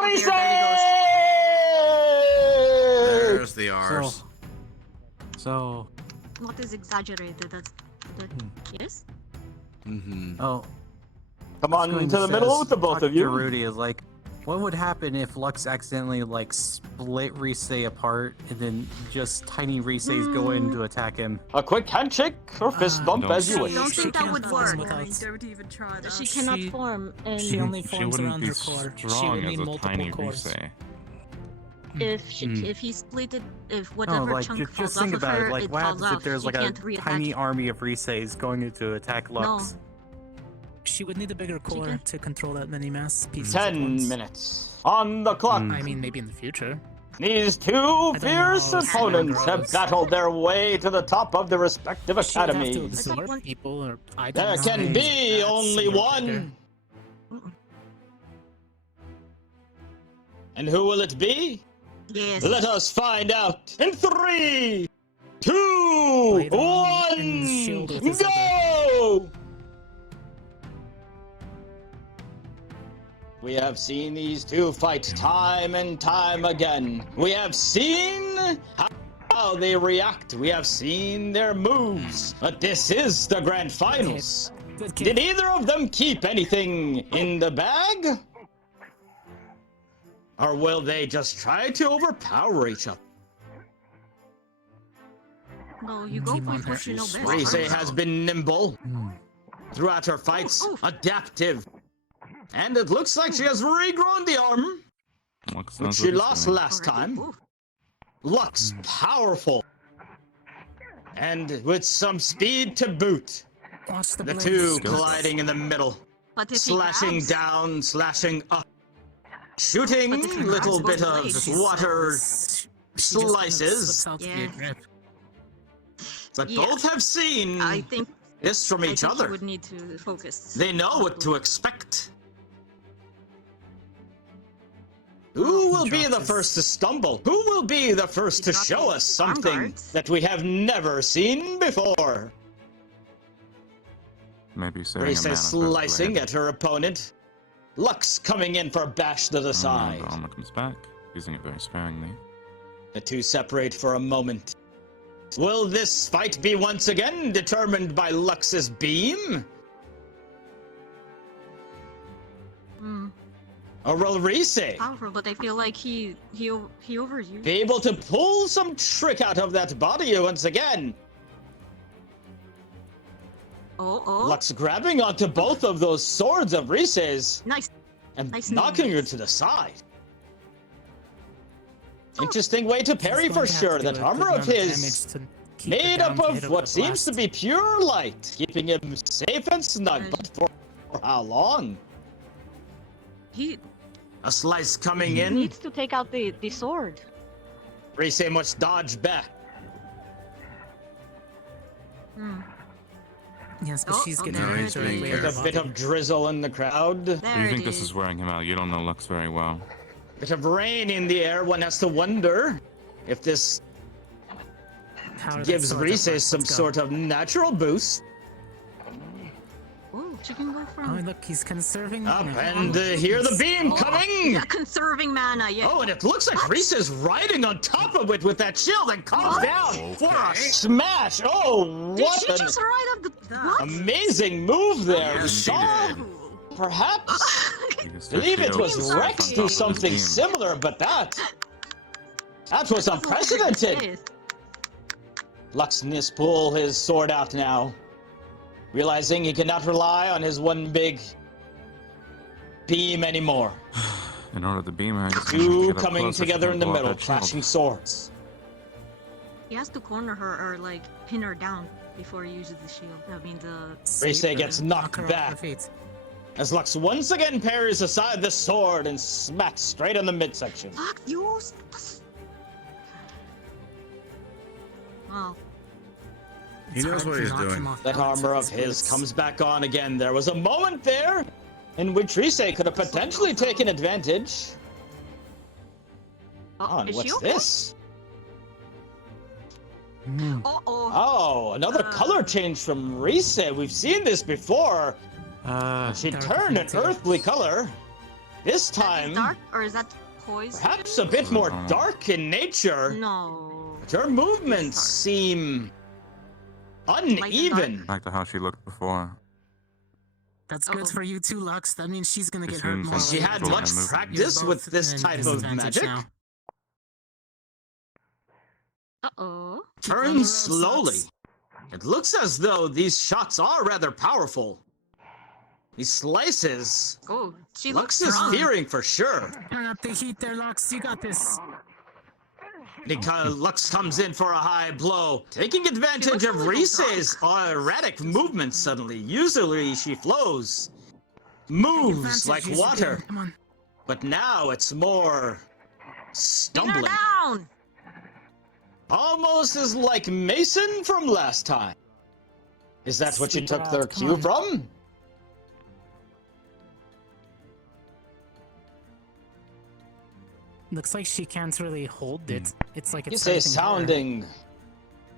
Reese! There's the R's. So. What is exaggerated? That's the kiss? Mm-hmm. Oh. Come on into the middle with the both of you. Rudy is like, what would happen if Lux accidentally like split Rise apart and then just tiny Rises go in to attack him? A quick handshake or fist bump as you I wish. don't think that would work. Don't even try that. She cannot form, and She only She forms wouldn't around be her core. She strong would as need a multiple tiny cores. Rise. If he split it, if whatever like chunk falls just think off of about her, it. Like, it what falls happens off. if there's He like a can't reattach tiny it. army of Rises going in to attack Lux? She would need a bigger core to control that many mass pieces. 10 minutes on the clock. I mean, maybe in the future. These two fierce opponents have battled their way to the top of their respective She would have to academies. absorb people or There items. can be That's only bigger. one. And who will it be? Yes. Let us find out in 3, 2, 1, go! We have seen these two fight time and time again. We have seen how they react. We have seen their moves. But this is the grand finals. Did either of them keep anything in the bag? Or will they just try to overpower each other? No, you go for what you know best. Rise has been nimble throughout her fights, adaptive. And it looks like she has regrown the arm, which she lost last time. Lux powerful. And with some speed to boot. The two colliding in the middle. But if he Slashing grabs- slashing slashing up. Shooting But if he little grabs bit both of blades, water She just kinda slices. slips out to your grip. But Yeah. both have seen I think this from each I think other. He would need to focus. They know what to expect. Who will be the first to stumble? Who will be the first to show us something that we have never seen before? Maybe saving a Rise mana slicing blade. at her opponent. Lux coming in for a bash to the side. The armor comes back, using it very sparingly. The two separate for a moment. Will this fight be once again determined by Lux's beam? Or will Rise Powerful, but I feel like he overused. be able to pull some trick out of that body once again? Oh. Lux grabbing onto both of those swords of Rise's Nice. and Nice knocking her movement. to the side. Interesting way to parry for sure. That armor of his, made up of what seems to be pure light, keeping him safe and snug. But for how long? A slice coming He in. needs to take out the sword. Rise must dodge back. Yes, but she's getting there her it directly is. With a bit of drizzle in the crowd. You think this is wearing him out? You don't know Lux very well. Bit of rain in the air. One has to wonder if this gives Rise some sort of natural boost. Ooh, she can go Oh, from. look, he's conserving. Up and hear the beam coming! Yeah, conserving mana, yeah. Oh, and it looks like Rise is riding on top of it with that shield and comes down for a smash! Oh, Did what she an just ride up the. What? amazing move there! Yes, she Shaw, did. perhaps? Believe it was Rex do something similar, but that was unprecedented! Yes. Lux pull his sword out now. realizing he cannot rely on his one big beam anymore. In order to beam her, Two coming together in the middle, clashing swords. He has to corner her or like pin her down before he uses the shield. I mean the. Rise gets knocked back as Lux once again parries aside the sword and smacks straight on the midsection. Fuck you! Wow. He knows what he's doing. That armor of his comes back on again. There was a moment there in which Rise could have potentially taken advantage. And what's this? Oh, another color change from Rise. We've seen this before. She turned an earthly color. This time, Dark or is that poison? perhaps a bit more dark in nature. No. But her movements seem uneven. Back to how she looked before. That's good for you too, Lux. That means she's gonna get hurt more. Has she had much practice with this type of magic? Uh-oh. Turns slowly. It looks as though these shots are rather powerful. These slices. Oh, she Lux looks is strong. fearing for sure. Turn up the heat there, Lux. You got this. Lux comes in for a high blow, taking advantage of Rise's erratic movements suddenly. Usually she flows, moves like water, but now it's more stumbling. Down. Almost as like Mason from last time. Is that what you took their cue from? Looks like she can't really hold it. It's like You it's say hurting her. sounding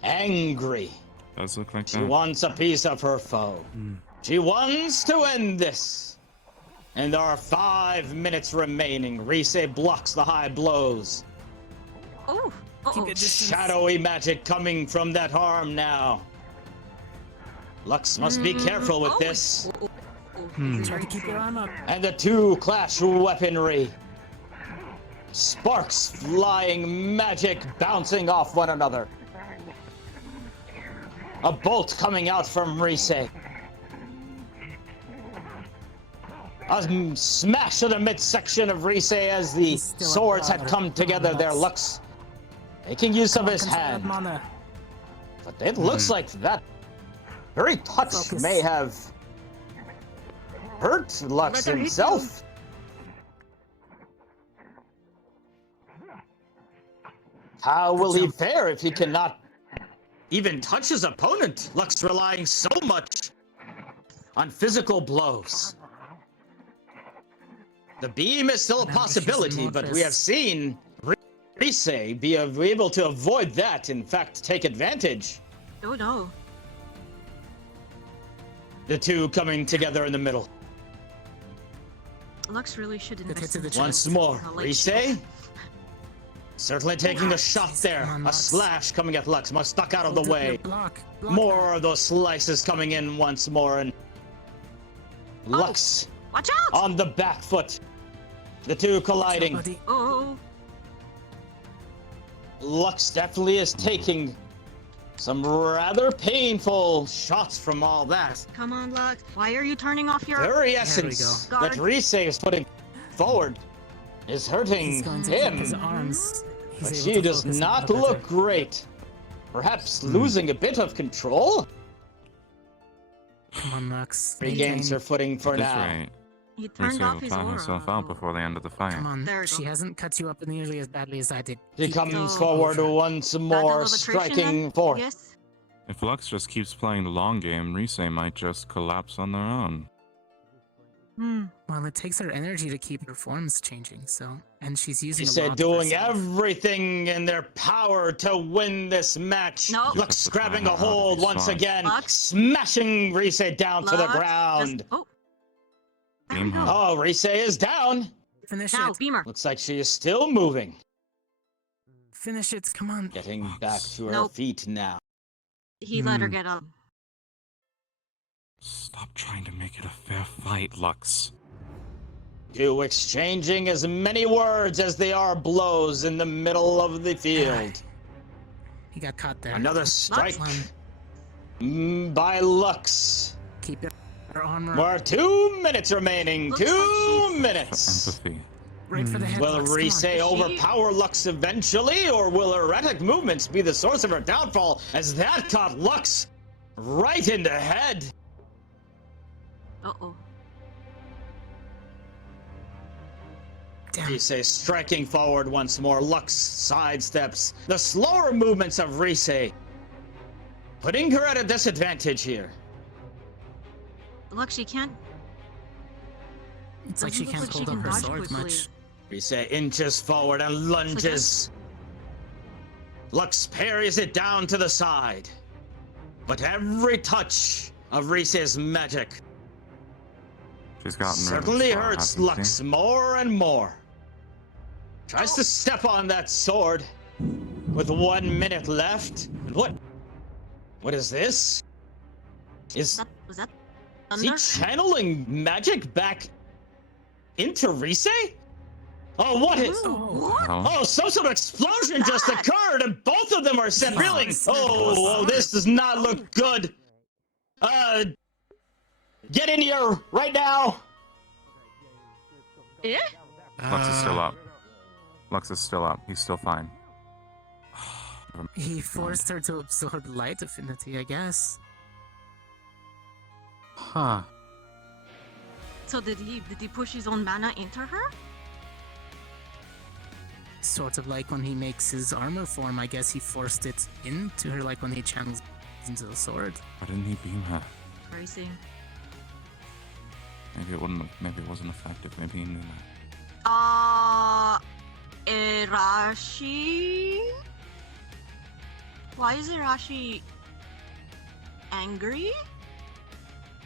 angry. Does look like She that. wants a piece of her foe. She wants to end this. And there are 5 minutes remaining. Rise blocks the high blows. Oh. Shadowy magic coming from that arm now. Lux must be careful with this. Try to keep your arm up. And the two clash weaponry. Sparks flying, magic bouncing off one another. A bolt coming out from Rise. A smash to the midsection of Rise as the swords had come together there. Lux making use of his hand. But it looks like that very touch may have hurt Lux himself. How will he fare if he cannot even touch his opponent? Lux relying so much on physical blows. The beam is still a possibility, but we have seen Rise be able to avoid that, in fact, take advantage. Oh no. The two coming together in the middle. Lux really should invest Once more, Rise certainly taking a shot there. A slash coming at Lux, must duck out of the way. More of those slices coming in once more, and Lux watch out! on the back foot. The two colliding. Oh. Lux definitely is taking some rather painful shots from all that. Come on, Lux. Why are you turning off your Very essence that Rise is putting forward is hurting him. But she does not look great. Perhaps losing a bit of control. Come on, Lux. Regains her footing for That's now. right. He Rise turned off will his tire aura. herself out before the end of the fight. Come on. There you She go. hasn't cut you up nearly as badly as I did. She Keep comes going. forward once more, striking forth. Yes. If Lux just keeps playing the long game, Rise might just collapse on their own. Well, it takes her energy to keep her forms changing, so... And she's using She a said lot doing herself. everything in their power to win this match. No. Lux grabbing a hold once smart. again, Lux. smashing Rise down to the Lux. ground. Oh. Beam her. Oh, Rise is down. Finish Now, it. Beamer. Looks like she is still moving. Finish it. Come on. Getting back to her Nope. feet now. He let her get up. Stop trying to make it a fair fight, Lux. You exchanging as many words as they are blows in the middle of the field. He got caught there. Another strike by Lux. keep your armor. We're 2 minutes remaining. Looks like 2 minutes. Empathy. Right for the head. Will Lux, come on. Rise overpower Lux eventually, or will her erratic movements be the source of her downfall, as that caught Lux right in the head? Uh-oh. Rise striking forward once more. Lux sidesteps the slower movements of Rise, putting her at a disadvantage here. Look, she can't. It's like she Doesn't can't look like hold she up her can dodge sword quickly. much. Rise inches forward and lunges. Lux parries it down to the side. But every touch of Rise's magic She's gotten certainly really far, hurts hasn't Lux she? more and more. Tries to step on that sword with 1 minute left. And what is this? Was that Is he thunder? channeling magic back into Rise? Oh, what is? Oh, some sort of explosion just occurred, and both of them are set reeling. Oh, this does not look good. Get in here right now. Eh? Lux is still up. Lux is still up. He's still fine. He forced her to absorb light affinity, I guess. Huh. So did he push his own mana into her? Sort of like when he makes his armor form, I guess he forced it into her, like when he channels into the sword. Why didn't he beam her? Crazy. Maybe it wouldn't. Maybe it wasn't effective. Maybe he knew that. Irashi? Why is Irashi angry?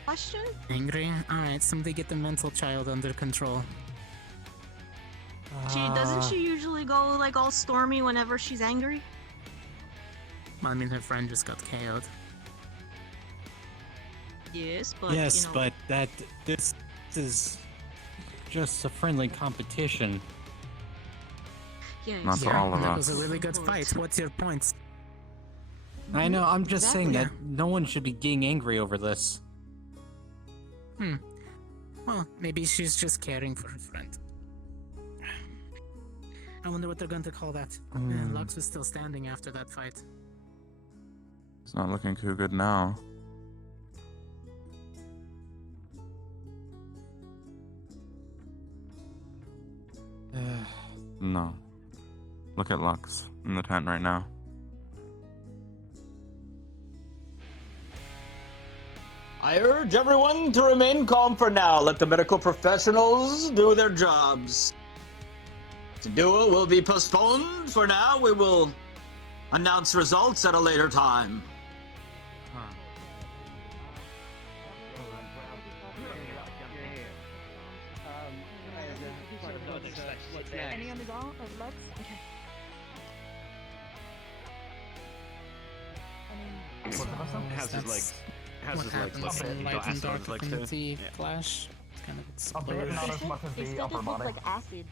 Question? Angry? Alright, somebody get the mental child under control. Doesn't she usually go like all stormy whenever she's angry? I mean, her friend just got KO'd. Yes, but yes, you know. but this is just a friendly competition. Yes. Not for all of that us. was a really good fight. What's your points? I know, I'm just saying Exactly. that no one should be getting angry over this. Well, maybe she's just caring for her friend. I wonder what they're going to call that. Lux was still standing after that fight. It's not looking too good now. No. Look at Lux in the tent right now. I urge everyone to remain calm for now. Let the medical professionals do their jobs. The duel will be postponed for now. We will announce results at a later time. Any on the go of Lux? Okay. How's his legs? How's What his legs happens look? in You light got and acid on dark his legs too? affinity Yeah. clash? It's kind of They explosive. still just look like acid.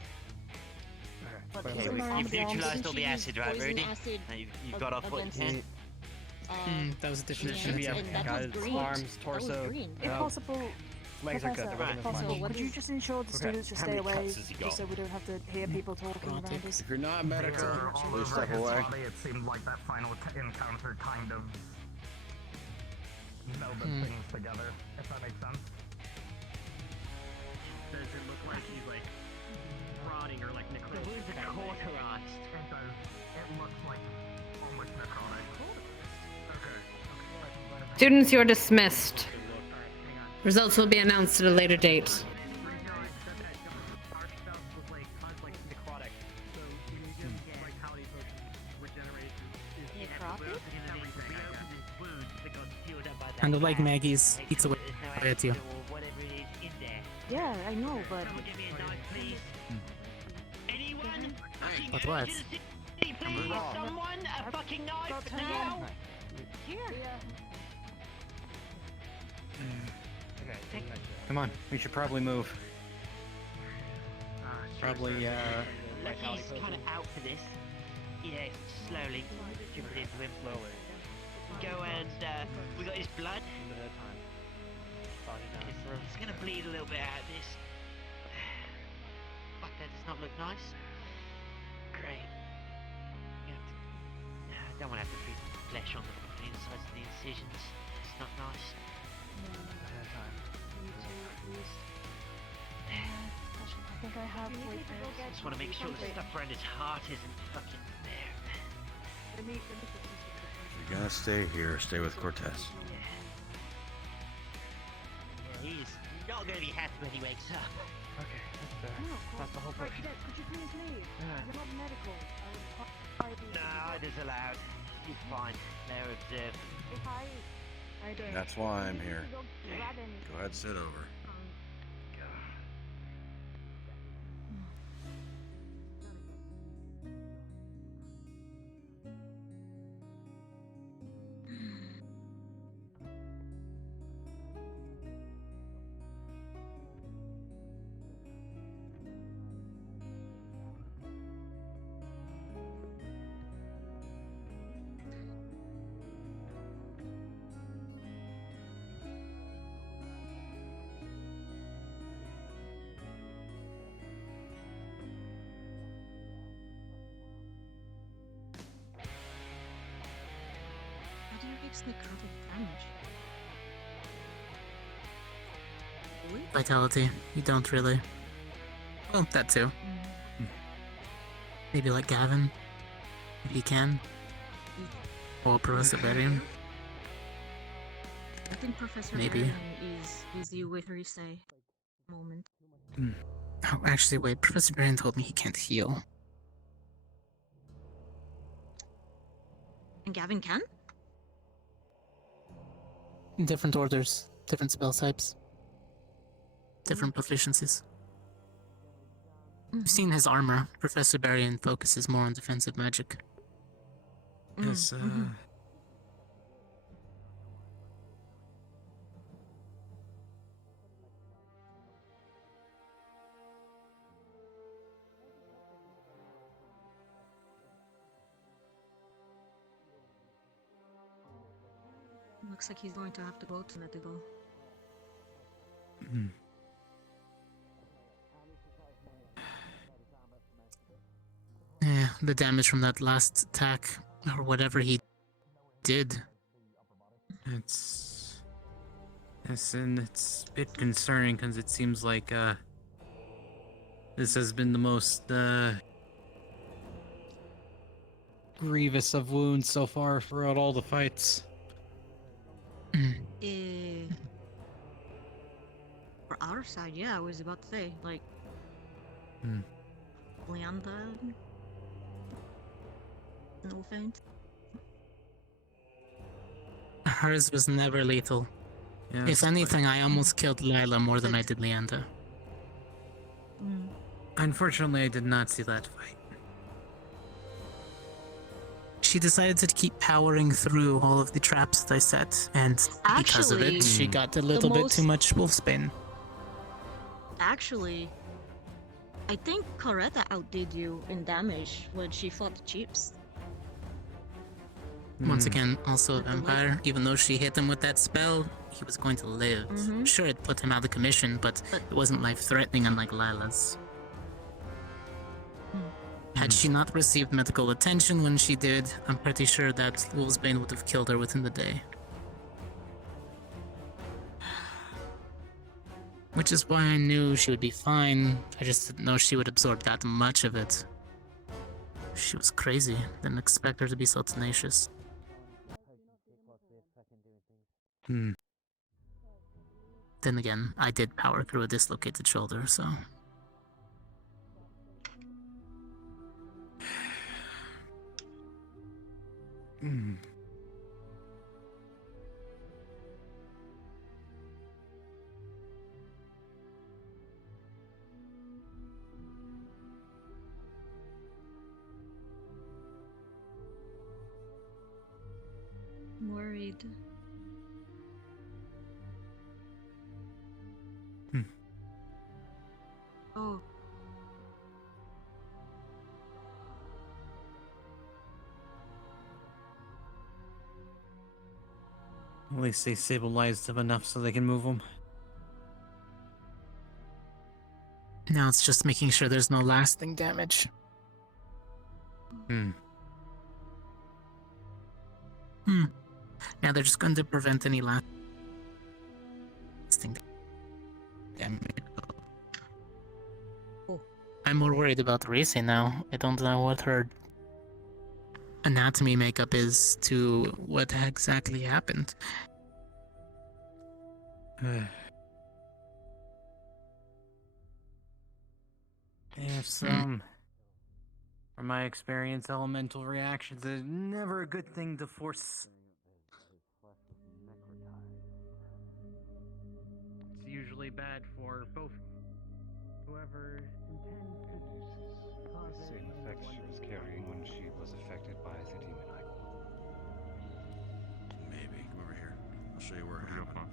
But Okay, it's you've around the ground. neutralized Didn't all she the use acid, right, poison Rudy? acid Now you've got off what you against, can. That was a different Should affinity. and that was green. arms, That torso. was green. If possible, Legs are good. Professor, They're within Professor, the could you just ensure the students just How stay many away, cuts has he got? just so we don't have to hear people talking around us? If you're not medical, Please step away. It seemed like that final encounter kind of melded things together, if that makes sense. Does it look like he's like rotting or like necrotic? It does. It looks like almost necrotic. Okay. Students, you're dismissed. Results will be announced at a later date. Kind of like Maggie's eats away at you. Yeah, I know, but But what? Someone a fucking knife now! Come on, we should probably move. Probably, He's kind of out for this. Yeah, slowly. Jumping into him. Go and, we got his blood. It's gonna bleed a little bit out of this. Fuck, that does not look nice. Great. You have to... I don't want to have to feed flesh on the insides of the incisions. It's not nice. I think I have I just want to make sure the stuff around his heart isn't fucking there. If you're gonna stay here, stay with Cortez. Yeah, he's not gonna be happy when he wakes up. Okay, that's fair. That's the whole point. Could you please leave? You're not medical. No, it is allowed. He's fine. They're observed. If I don't. That's why I'm here. Go grab anything. Go ahead, sit over. How do you fix necrotic damage? Vitality. You don't really. Well, that too. Maybe like Gavin. If he can. Or Professor Berian. I think Professor Maybe. Barian is you with Risei moment. Oh, actually, wait. Professor Berian told me he can't heal. And Gavin can? Different orders, different spell types, different proficiencies. I've seen his armor. Professor Barian focuses more on defensive magic. Yes, Looks like he's going to have to go to medical. Yeah, the damage from that last attack, or whatever he did. It's a bit concerning because it seems like this has been the most grievous of wounds so far throughout all the fights. For our side, yeah, I was about to say, like, Leanda, no offense. Hers was never lethal. Yes, If anything, I almost killed Lila more than I did Leanda. Unfortunately, I did not see that fight. She decided to keep powering through all of the traps that I set, and because of it, Actually, she got a little bit too much wolfsbane. Actually, I think Coretta outdid you in damage when she fought the Chiefs. Once again, also a vampire. Even though she hit him with that spell, he was going to live. Sure, it put him out of commission, but it wasn't life-threatening unlike Lila's. Had she not received medical attention when she did, I'm pretty sure that Wolfsbane would have killed her within the day. Which is why I knew she would be fine. I just didn't know she would absorb that much of it. She was crazy. Didn't expect her to be so tenacious. Then again, I did power through a dislocated shoulder, so... I'm worried. Oh. At least they stabilized him enough so they can move him. Now it's just making sure there's no lasting damage. Now they're just going to prevent any lasting damage. I'm more worried about Reese now. I don't know what her anatomy makeup is to what exactly happened. Yes, from my experience, elemental reactions is never a good thing to force. It's usually bad for both whoever intends to cause The same effects she was carrying when she was affected by the demon icon. Maybe. Come over here. I'll show you where it happened.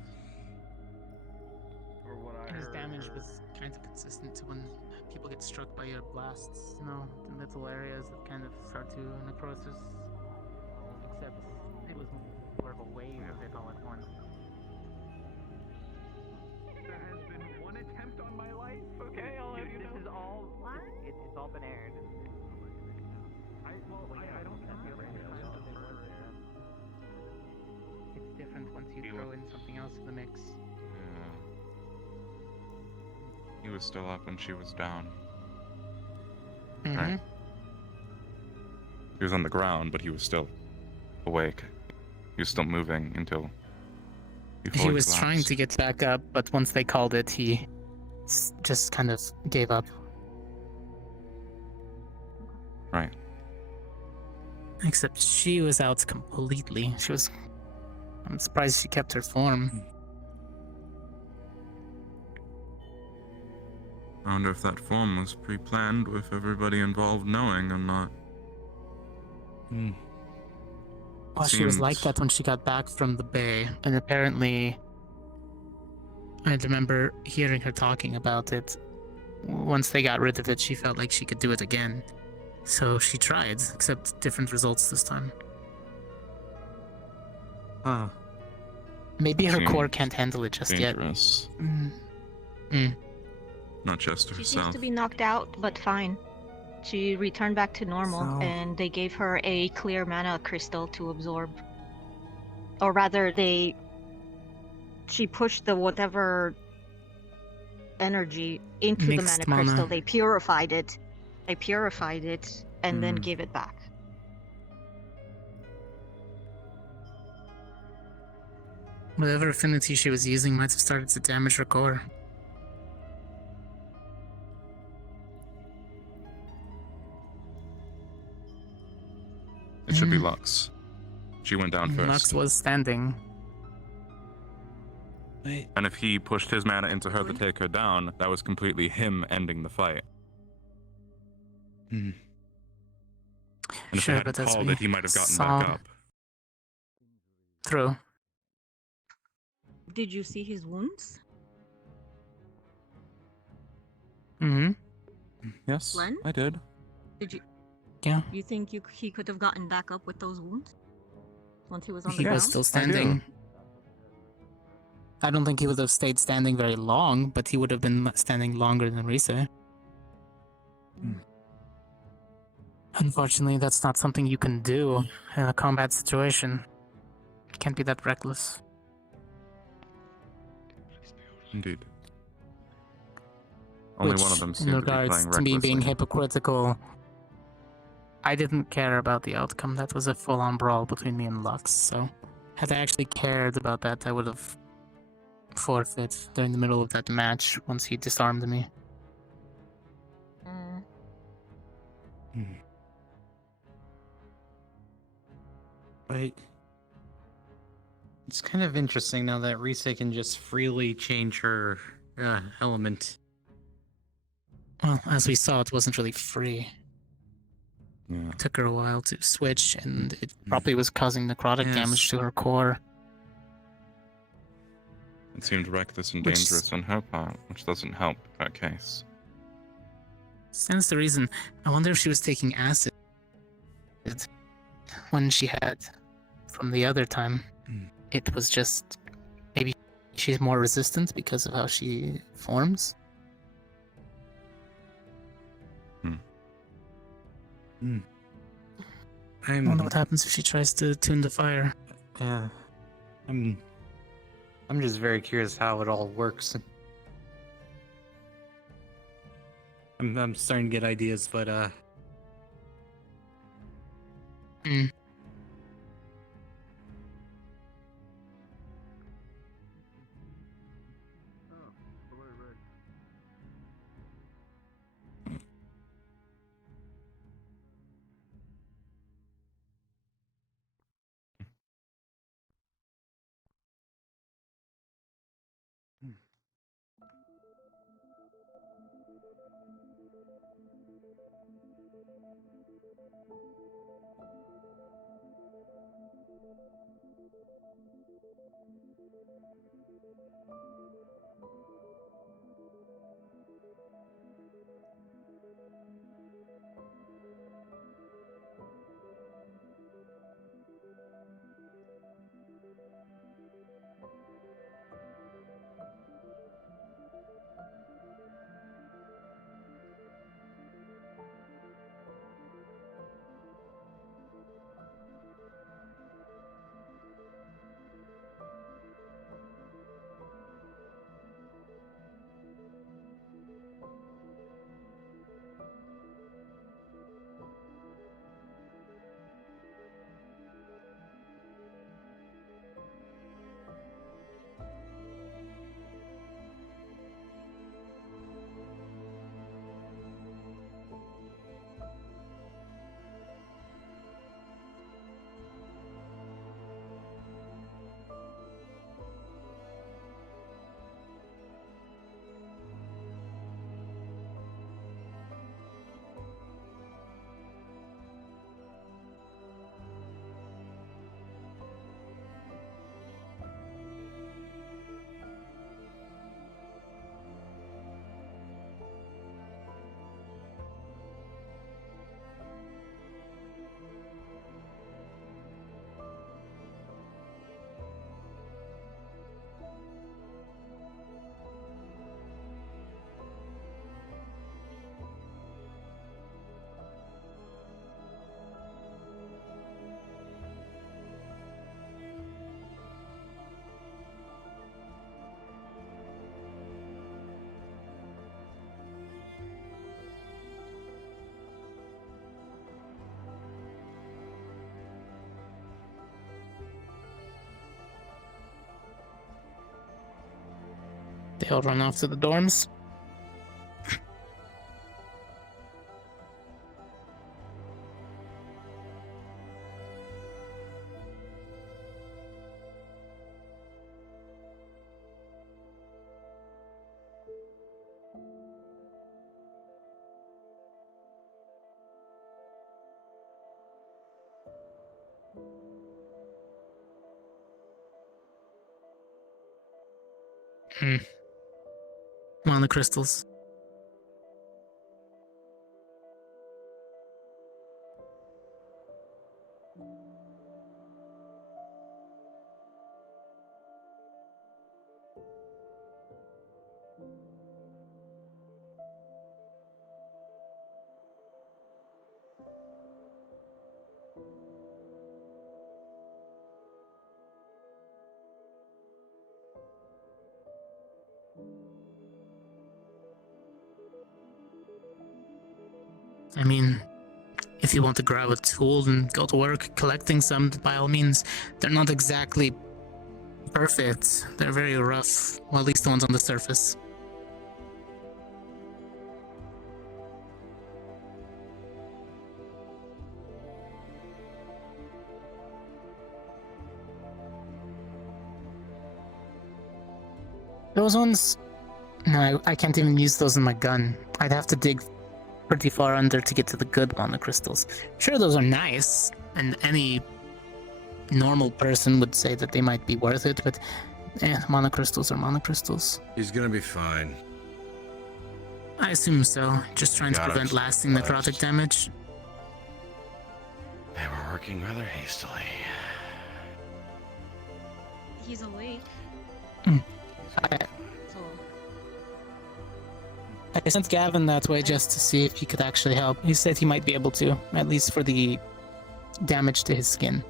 His damage was kind of consistent to when people get struck by your blasts, the little areas that kind of start to necrosis. Except it was more of a wave of it all at once. There has been one attempt on my life. Okay, I'll let you know. This is all. It's all been aired. I don't feel like It's different once you throw in something else in the mix. Yeah. He was still up when she was down. Right. He was on the ground, but he was still awake. He was still moving until He was collapsed. trying to get back up, but once they called it, he just kind of gave up. Right. Except she was out completely. I'm surprised she kept her form. I wonder if that form was pre-planned with everybody involved knowing or not. Well, she was like that when she got back from the bay, and apparently I remember hearing her talking about it. Once they got rid of it, she felt like she could do it again. So she tried, except different results this time. Maybe her core can't handle it just dangerous. yet. Not just She seems herself. to be knocked out, but fine. She returned back to normal, So- and they gave her a clear mana crystal to absorb. Or rather, she pushed the whatever energy into Mixed the mana crystal. mana. They purified it. And then gave it back. Whatever affinity she was using might have started to damage her core. It should be Lux. She went down first. Lux was standing. And if he pushed his mana into her to take her down, that was completely him ending the fight. And if Sure, he but hadn't as called we it, he might have gotten saw- back up. True. Did you see his wounds? Yes, Len? I did. Did you? Yeah. You think he could have gotten back up with those wounds? Once he was on the He ground? was still standing. I don't think he would have stayed standing very long, but he would have been standing longer than Risa. Unfortunately, that's not something you can do in a combat situation. You can't be that reckless. Indeed. Only Which, one of them in seemed to be regards playing to me being recklessly. hypocritical, I didn't care about the outcome. That was a full-on brawl between me and Lux, so had I actually cared about that, I would have forfeit during the middle of that match once he disarmed me. But it's kind of interesting now that Risa can just freely change her element. Well, as we saw, it wasn't really free. Yeah. It took her a while to switch, and it probably was causing necrotic damage to her core. It seemed reckless and Which- dangerous on her part, which doesn't help that case. Stands to reason. I wonder if she was taking acid when she had from the other time. It was just maybe she's more resistant because of how she forms. I don't know what happens if she tries to tune the fire. Yeah. I'm just very curious how it all works. I'm starting to get ideas, but Oh, blue red. they all run off to the dorms. Mana crystals. I mean, if you want to grab a tool and go to work collecting some, by all means. They're not exactly perfect. They're very rough, well, at least the ones on the surface. Those ones, no, I can't even use those in my gun. I'd have to dig pretty far under to get to the good mana crystals. Sure, those are nice, and any normal person would say that they might be worth it, but mana crystals are mana crystals. He's gonna be fine. I assume so. Just trying to Got prevent him. lasting necrotic damage. They were working rather hastily. He's awake. I, So I sent Gavin that way just to see if he could actually help. He said he might be able to, at least for the damage to his skin.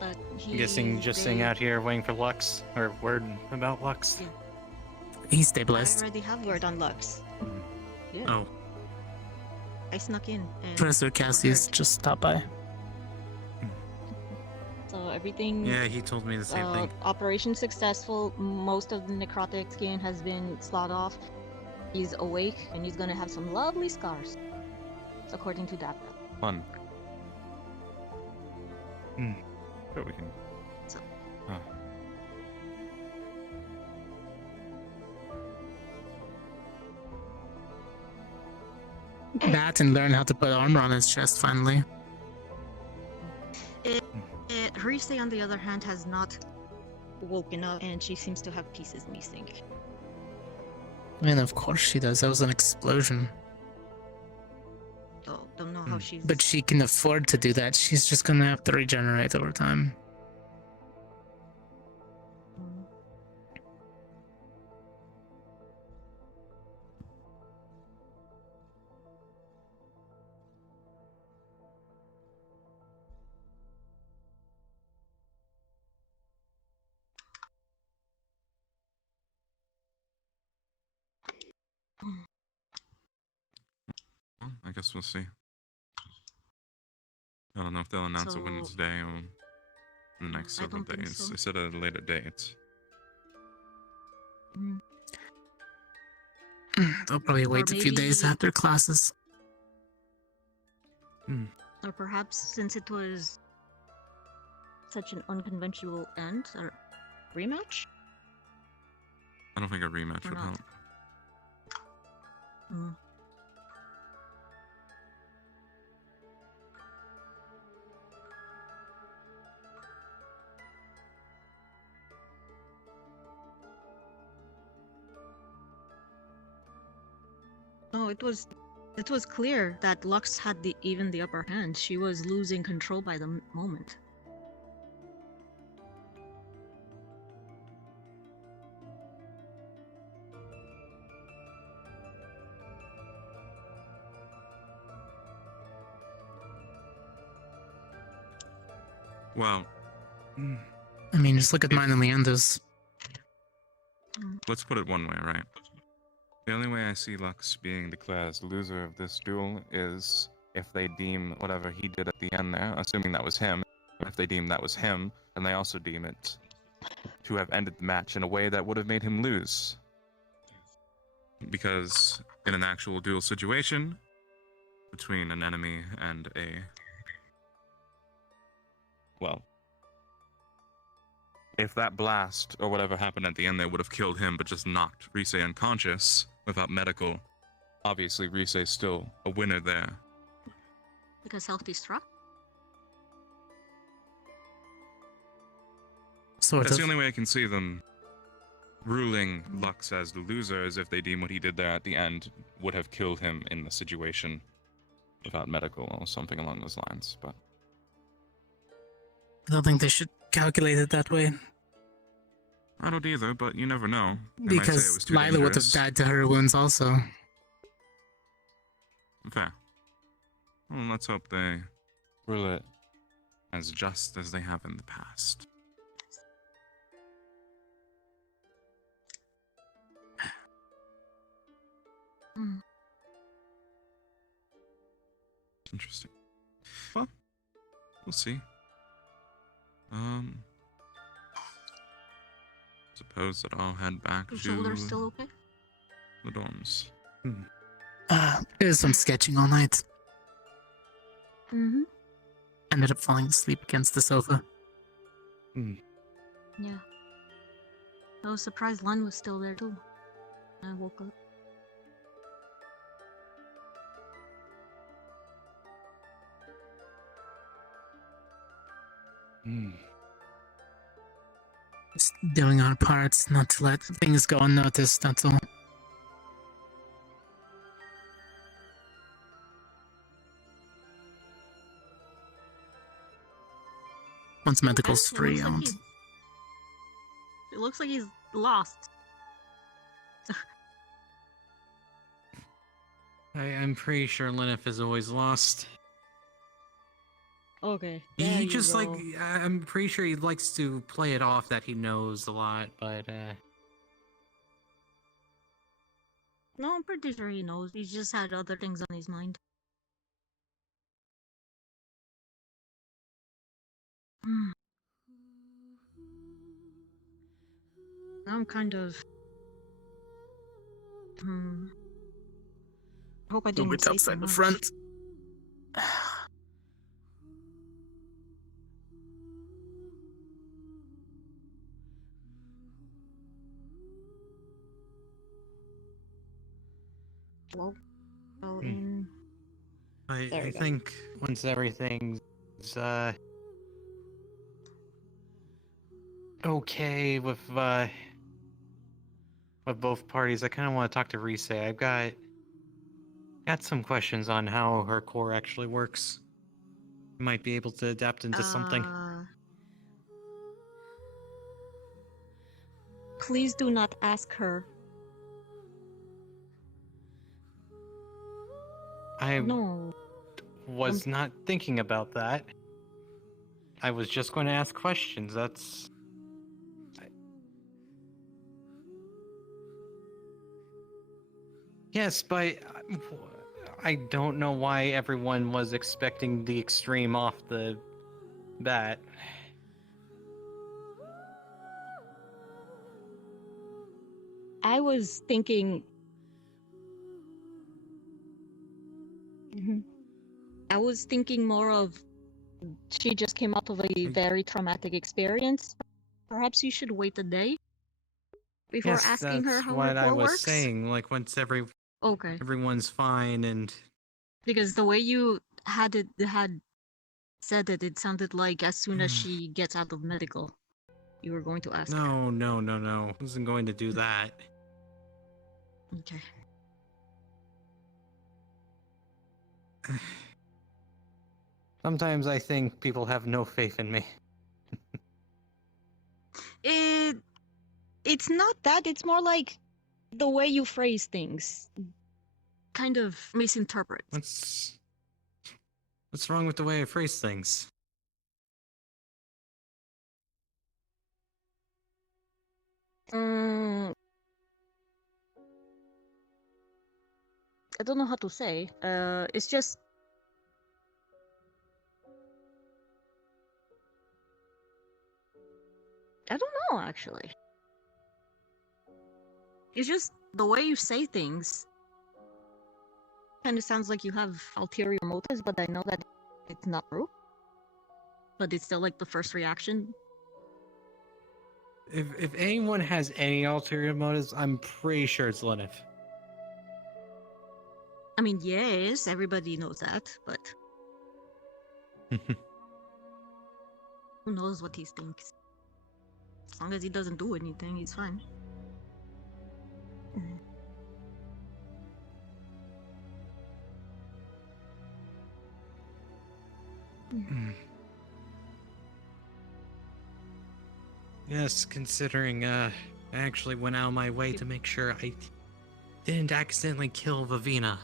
But I'm guessing just sitting out here waiting for Lux, or word about Lux. Yeah. He's I stabilized. already have word on Lux. Yeah. Oh. I snuck in. And Professor Cassius just stopped by. So everything. Yeah, he told me the same thing. Operation successful. Most of the necrotic skin has been slawed off. He's awake and he's gonna have some lovely scars, according to that. Fun. But we can. Huh. That and learn how to put armor on his chest finally. Rise, on the other hand, has not woken up and she seems to have pieces missing. And of course she does. That was an explosion. Don't know how she's. But she can afford to do that. She's just gonna have to regenerate over time. Well, I guess we'll see. I don't know if they'll announce it Wednesday or in the next several days. so. They said at a later date. They'll probably wait a few days maybe- after classes. Or perhaps since it was such an unconventional end, or rematch? I don't think a rematch Or would not. help. Mm. No, it was clear that Lux had even the upper hand. She was losing control by the moment. Well, I mean, just look at mine and Leander's. let's put it one way, right? The only way I see Lux being declared as the loser of this duel is if they deem whatever he did at the end there, assuming that was him, if they deem that was him, then they also deem it to have ended the match in a way that would have made him lose. Because in an actual duel situation between an enemy and well, if that blast or whatever happened at the end there would have killed him but just knocked Rise unconscious without medical, obviously Rise is still a winner there. Because self-destruct? That's the only way I can see them ruling Lux as the loser, is if they deem what he did there at the end would have killed him in the situation without medical or something along those lines. But I don't think they should calculate it that way. I don't either, but you never know. They might say it was Because too Lila would have dangerous. died to her wounds also. Fair. Well, let's hope they rule it as just as they have in the past. Interesting. Well, we'll see. Suppose that I'll head back Your to shoulder's still okay? the dorms. There's some sketching all night. Mm-hmm. Ended up falling asleep against the sofa. Yeah. I was surprised Lon was still there too. I woke up. Just doing our parts not to let things go unnoticed, that's all. Once medical's free, I won't. It looks like he's lost. I'm pretty sure Lenif is always lost. Okay. He there you just like go. I'm pretty sure he likes to play it off that he knows a lot, but No, I'm pretty sure he knows. He's just had other things on his mind. Hmm. I'm kind of. Hope I Little didn't bit say too outside the much. front. Well, in. There I we go. think once everything's okay with both parties, I kind of want to talk to Rise. I've got some questions on how her core actually works. Might be able to adapt into something. Please do not ask her. I No. was not thinking about that. I was just going to ask questions. That's. Yes, but I don't know why everyone was expecting the extreme off the bat. I was thinking. I was thinking more of. She just came out of a very traumatic experience. Perhaps you should wait a day before Yes, asking her that's how what her I core was works. saying. Like once everyone's fine and Because the way you had said it, it sounded like as soon as she gets out of medical, you were going to ask her. No. I wasn't going to do that. Okay. Sometimes I think people have no faith in me. It's not that. It's more like the way you phrase things. Kind of misinterpret. What's wrong with the way I phrase things? I don't know how to say. It's just. I don't know, actually. It's just the way you say things. Kind of sounds like you have ulterior motives, but I know that it's not true. But it's still like the first reaction. If anyone has any ulterior motives, I'm pretty sure it's Lenif. I mean, yes, everybody knows that, but who knows what he thinks? As long as he doesn't do anything, he's fine. Yes, considering I actually went out of my way to make sure I didn't accidentally kill Vivina.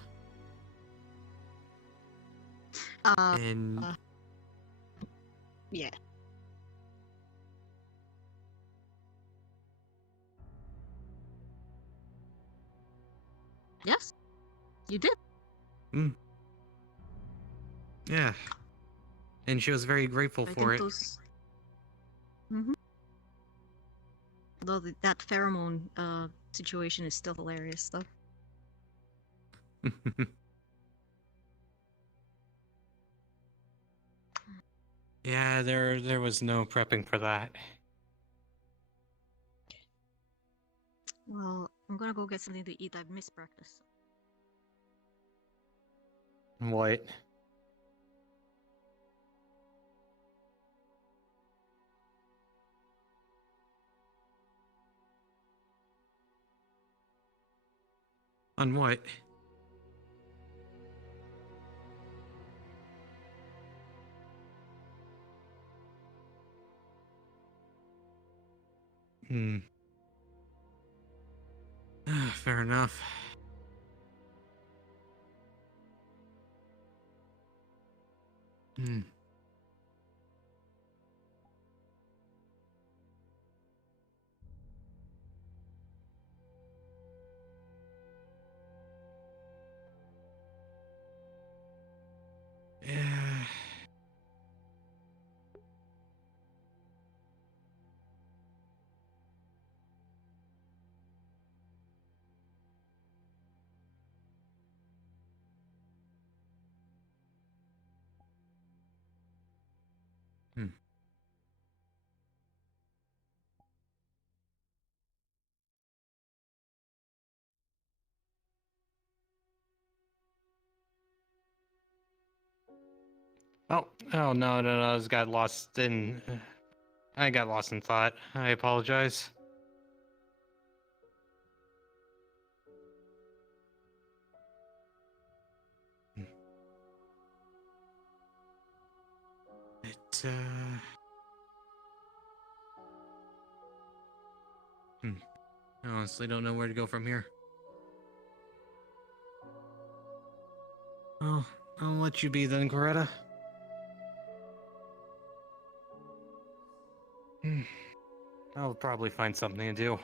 Yeah. Yes, you did. Yeah. And she was very grateful for it. Although that pheromone situation is still hilarious, though. Yeah, there was no prepping for that. Well, I'm gonna go get something to eat. I've missed breakfast. What? On what? Fair enough. Hmm. Yeah. Hmm. Oh no, I just got lost in. I got lost in thought. I apologize. It, I honestly don't know where to go from here. Oh, I'll let you be then, Coretta. I'll probably find something to do.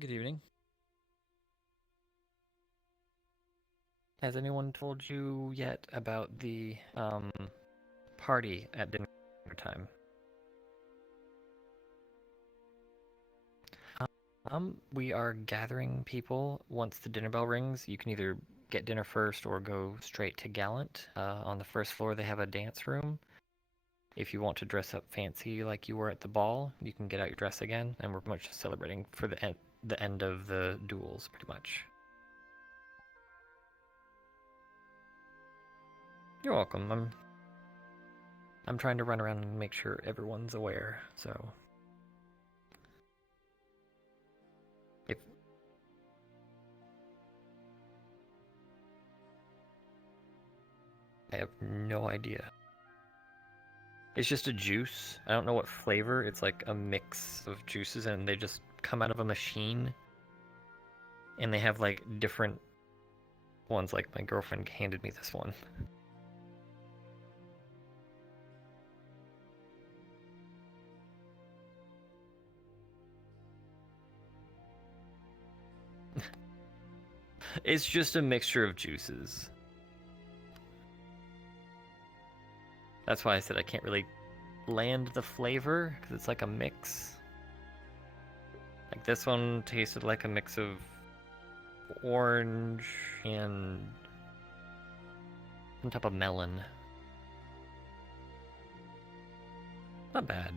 Good evening. Has anyone told you yet about the party at dinner time? We are gathering people. Once the dinner bell rings, you can either get dinner first or go straight to Gallant. On the first floor, they have a dance room. If you want to dress up fancy like you were at the ball, you can get out your dress again, and we're much celebrating for the end of the duels, pretty much. You're welcome. I'm trying to run around and make sure everyone's aware, so if I have no idea. It's just a juice. I don't know what flavor. It's like a mix of juices and they just come out of a machine. And they have like different ones, like my girlfriend handed me this one. It's just a mixture of juices. That's why I said I can't really land the flavor, because it's like a mix. Like this one tasted like a mix of orange and some type of melon. Not bad.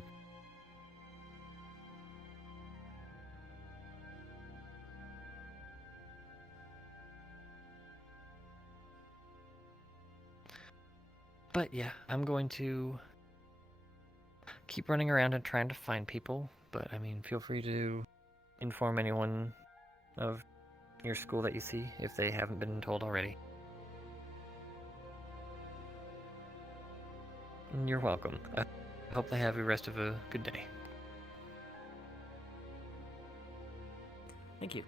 But yeah, I'm going to keep running around and trying to find people. But I mean, feel free to inform anyone of your school that you see if they haven't been told already. You're welcome. I hope they have the rest of a good day. Thank you.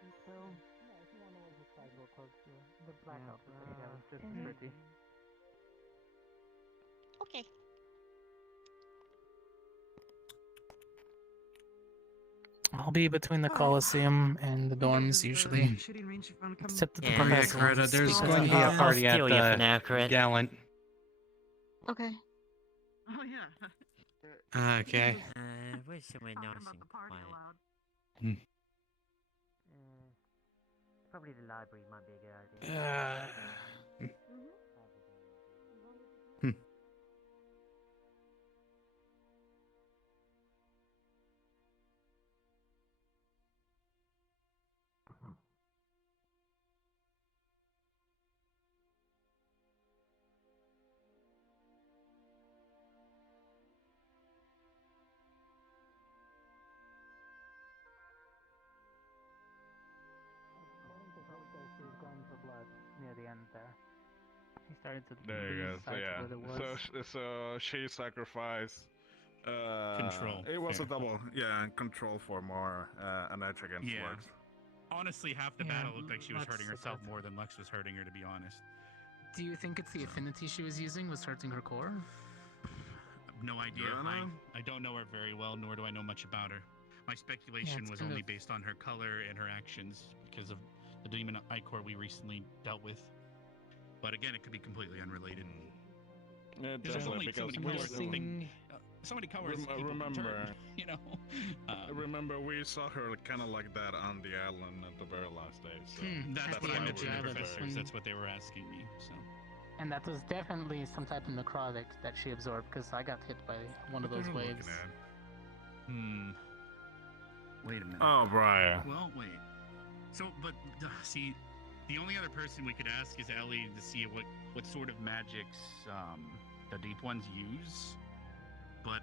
So, Yeah, if you want to just try to go close to the black Yeah, outfit. just Mhm. pretty. Okay. I'll be between the Coliseum and the dorms usually. Shooting range if you want to come. Except that the Yeah, professor Greta, wants to there's speak going to with be me. a I'll party at steal you for now, the Crit. Gallant. Okay. Oh yeah. Okay. Where's somewhere nice and quiet? Probably the library might be a good idea. She's going for blood near the end there. He started to There you go. lose So sight yeah. of what it was. So she sacrificed. Control. It was Fair. a double. Yeah, control for more an edge against Yeah. Lux. Honestly, half the Yeah, battle looked like she was Lux hurting herself supports. more than Lux was hurting her, to be honest. Do you think it's the affinity she was using was hurting her core? No idea. I don't know her very well, nor do I know much about her. My speculation it's was kind only of- based on her color and her actions because of the demon Icor we recently dealt with. But again, it could be completely unrelated. Yeah, There's definitely, only so because many we're colors. seeing- So many colors. people can remember, turn, you know. remember we saw her kind of like that on the island at the very last day. So That's what why I we mentioned to the remember. professors. That's what they were asking me. So. And that was definitely some type of necrotic that she absorbed because I got hit by one of What those are you looking waves. Wait a minute. Oh, Briar. Well, wait. So, but see, the only other person we could ask is Ellie to see what sort of magics the deep ones use. But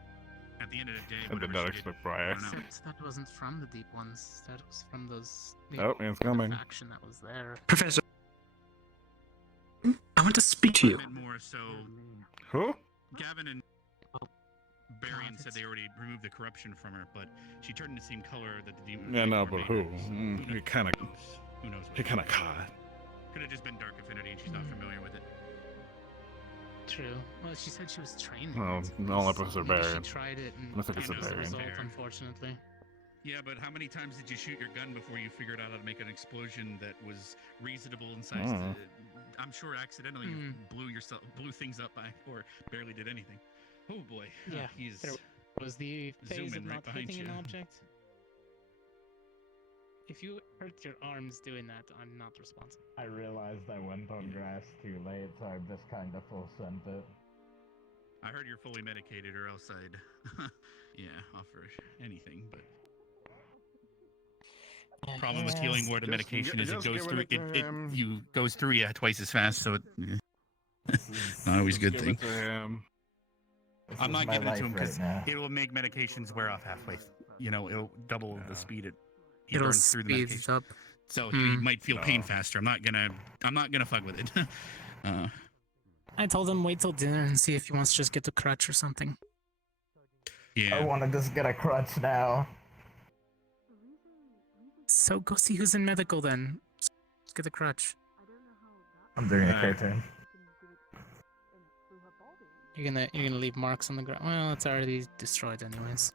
at the end of the day, And the whatever dark she did, look Briar. I don't know. Except that wasn't from the deep ones. That was from those. Oh, it's coming. Faction that was there. Professor, I want to speak to you. I meant more so. Who? Gavin and Barian said they already removed the corruption from her, but she turned the same color that the demon. Yeah, no, Icor but made who? her, so You kind of. Who knows? You kind of caught. Could have just been dark affinity, and she's not familiar with it. True. Well, she said she was training. Oh, it. all So of us are maybe Barian. She tried it and I think it's a that was the Barian. result, unfortunately. Yeah, but how many times did you shoot your gun before you figured out how to make an explosion that was reasonable in size? Mm. I'm sure accidentally you blew things up by, or barely did anything. Oh boy. Yeah. He's There was the phase zooming of right not behind hitting you. an object. If you hurt your arms doing that, I'm not responsible. I realized I went on grass too late, so I just kind of full sent it. I heard you're fully medicated, or else I'd, offer anything. But problem with healing word of medication is it goes through it goes through you twice as fast, so it not always a good thing. I'm not giving it to him because it will make medications wear off halfway. You know, it'll double the speed he It'll burns through the speed medication. up. So he might feel pain faster. I'm not gonna fuck with it. I told him wait till dinner and see if he wants to just get a crutch or something. Yeah. I want to just get a crutch now. So go see who's in medical then. Just get a crutch. I'm doing a cartoon. You're gonna leave marks on the ground. Well, it's already destroyed anyways.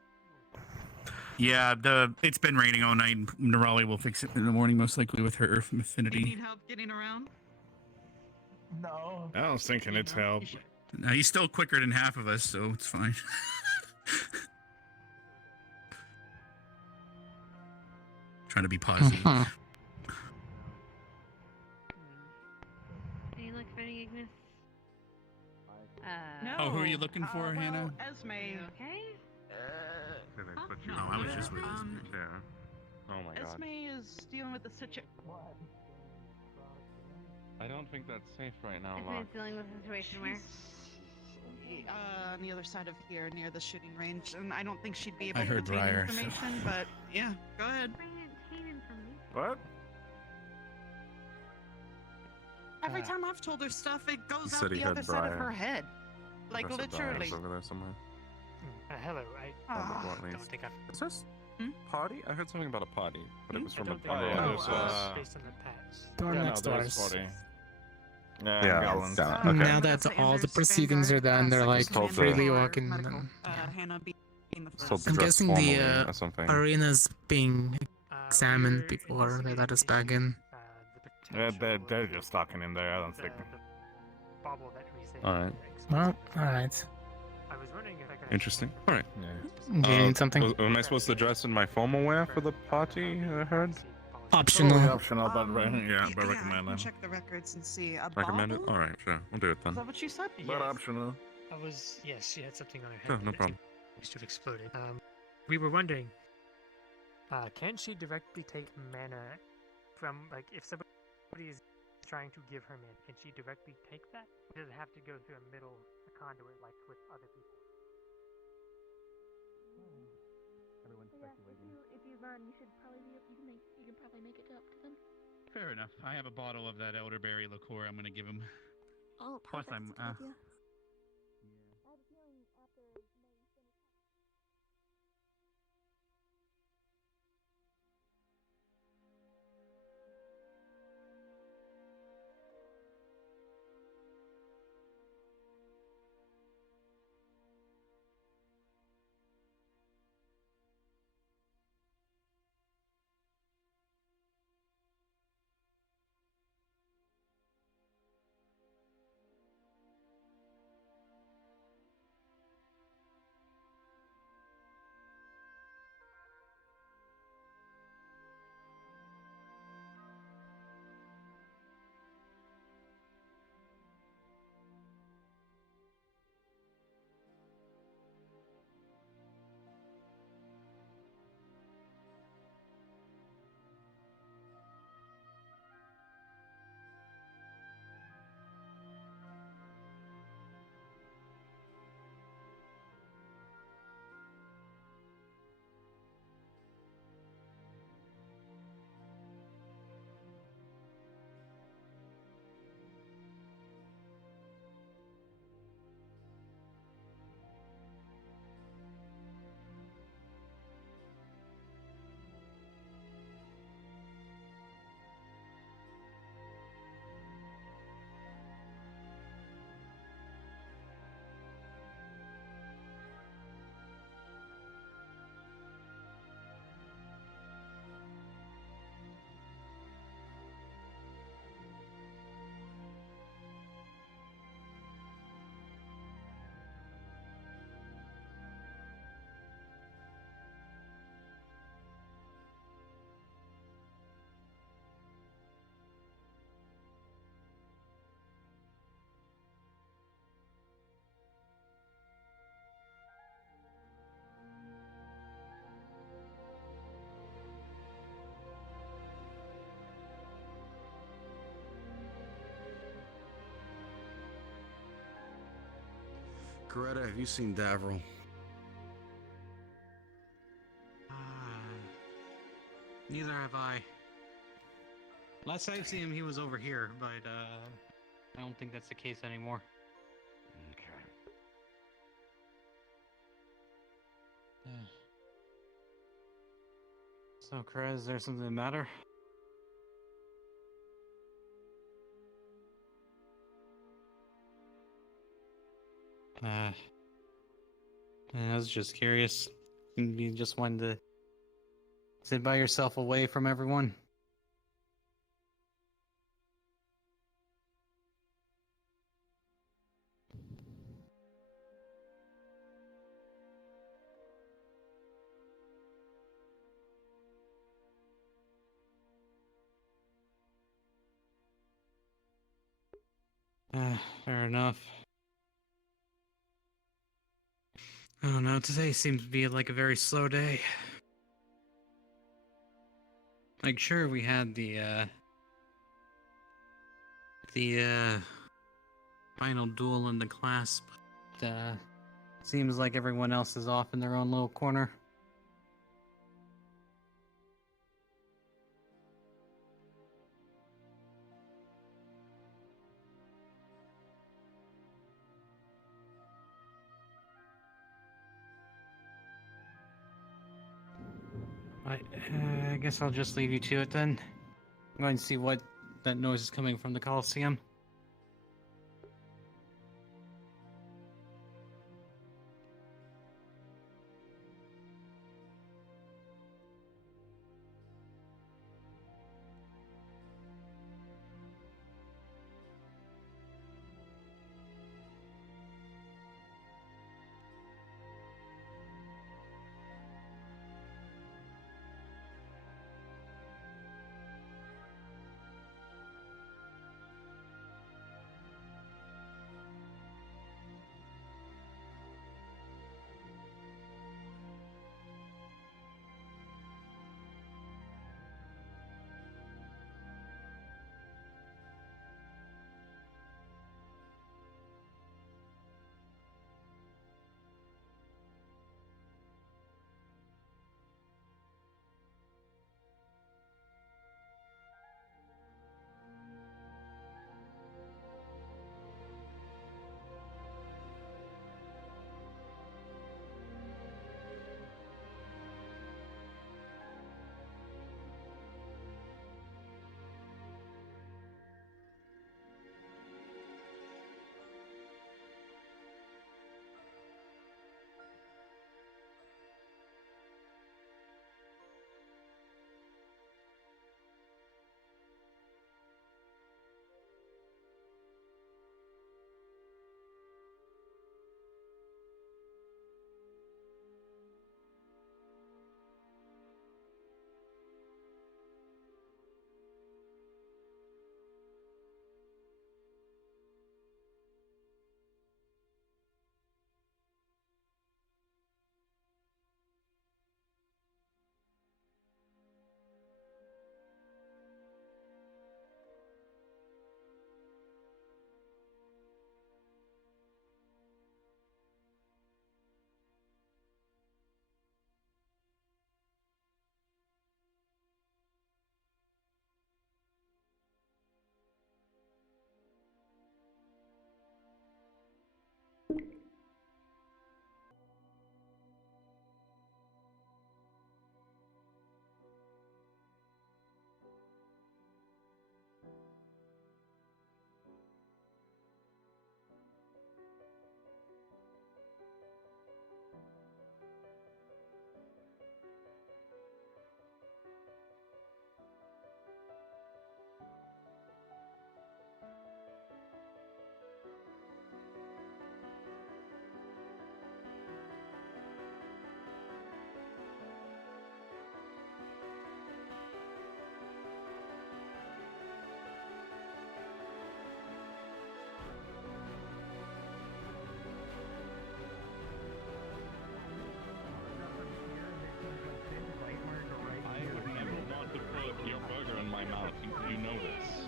Yeah, it's been raining all night. Nerali will fix it in the morning, most likely with her Earth You affinity. need help getting around? No. I was thinking it's help. He's still quicker than half of us, so it's fine. Trying to be positive. Are you looking for any Ignis? No. Oh, who are you looking for, well, Hannah? Esme. Okay. No, I was just with Yeah. Oh my god. Esme is dealing with the situation. I don't think that's safe right now, Esme is Locke. dealing with a situation where? On the other side of here, near the shooting range, and I don't think she'd be able I to heard obtain Briar, so- information. But yeah, go ahead. What? Every time I've told her stuff, it goes He out said the he other had side of Briar. her head, like Professor Briar's literally. over there somewhere. Hello, What least? What's this? Party? I heard something about a party, but it was from a think unrelated so. source. Based on the past. Door Yeah, next no, to there's ours. party. Yeah, Gallons. okay. Now that all the proceedings are done, they're like Just told freely to- walking. Hannah being the Just told first. to I'm dress guessing formally the or something. arena's being examined before they let us back in. They're just talking in there. I don't think. Bubble that we say. Alright. Well, alright. I was wondering if I could. Interesting. Alright. Do you need something? Am I supposed to dress in my formal wear for the party, I heard? Optional. Totally optional, but I recommended. can check the records and see. A Recommended? bauble? Alright, sure. We'll do it then. Is that what you said? But optional. I was yes, she had something on her head. Sure, no that problem. seems to have exploded. We were wondering, can she directly take mana from like if somebody is trying to give her mana, can she directly take that? Or does it have to go through a conduit like with other people? Everyone's Yeah, speculating. if you run, you should probably you can probably make it up to them. Fair enough. I have a bottle of that elderberry liqueur I'm gonna give him. Oh, Plus, perfect. I'm, Good idea. I have a feeling after May finish. Greta, have you seen Davril? Neither have I. Last I've seen him, he was over here, but I don't think that's the case anymore. Okay. So, Krez, is there something the matter? I was just curious. You just wanted to sit by yourself away from everyone? Fair enough. I don't know, today seems to be like a very slow day. Like, sure, we had the final duel in the class, but, seems like everyone else is off in their own little corner. I guess I'll just leave you to it then. I'm going to see what that noise is coming from the Coliseum. Your burger in my mouth. You know this.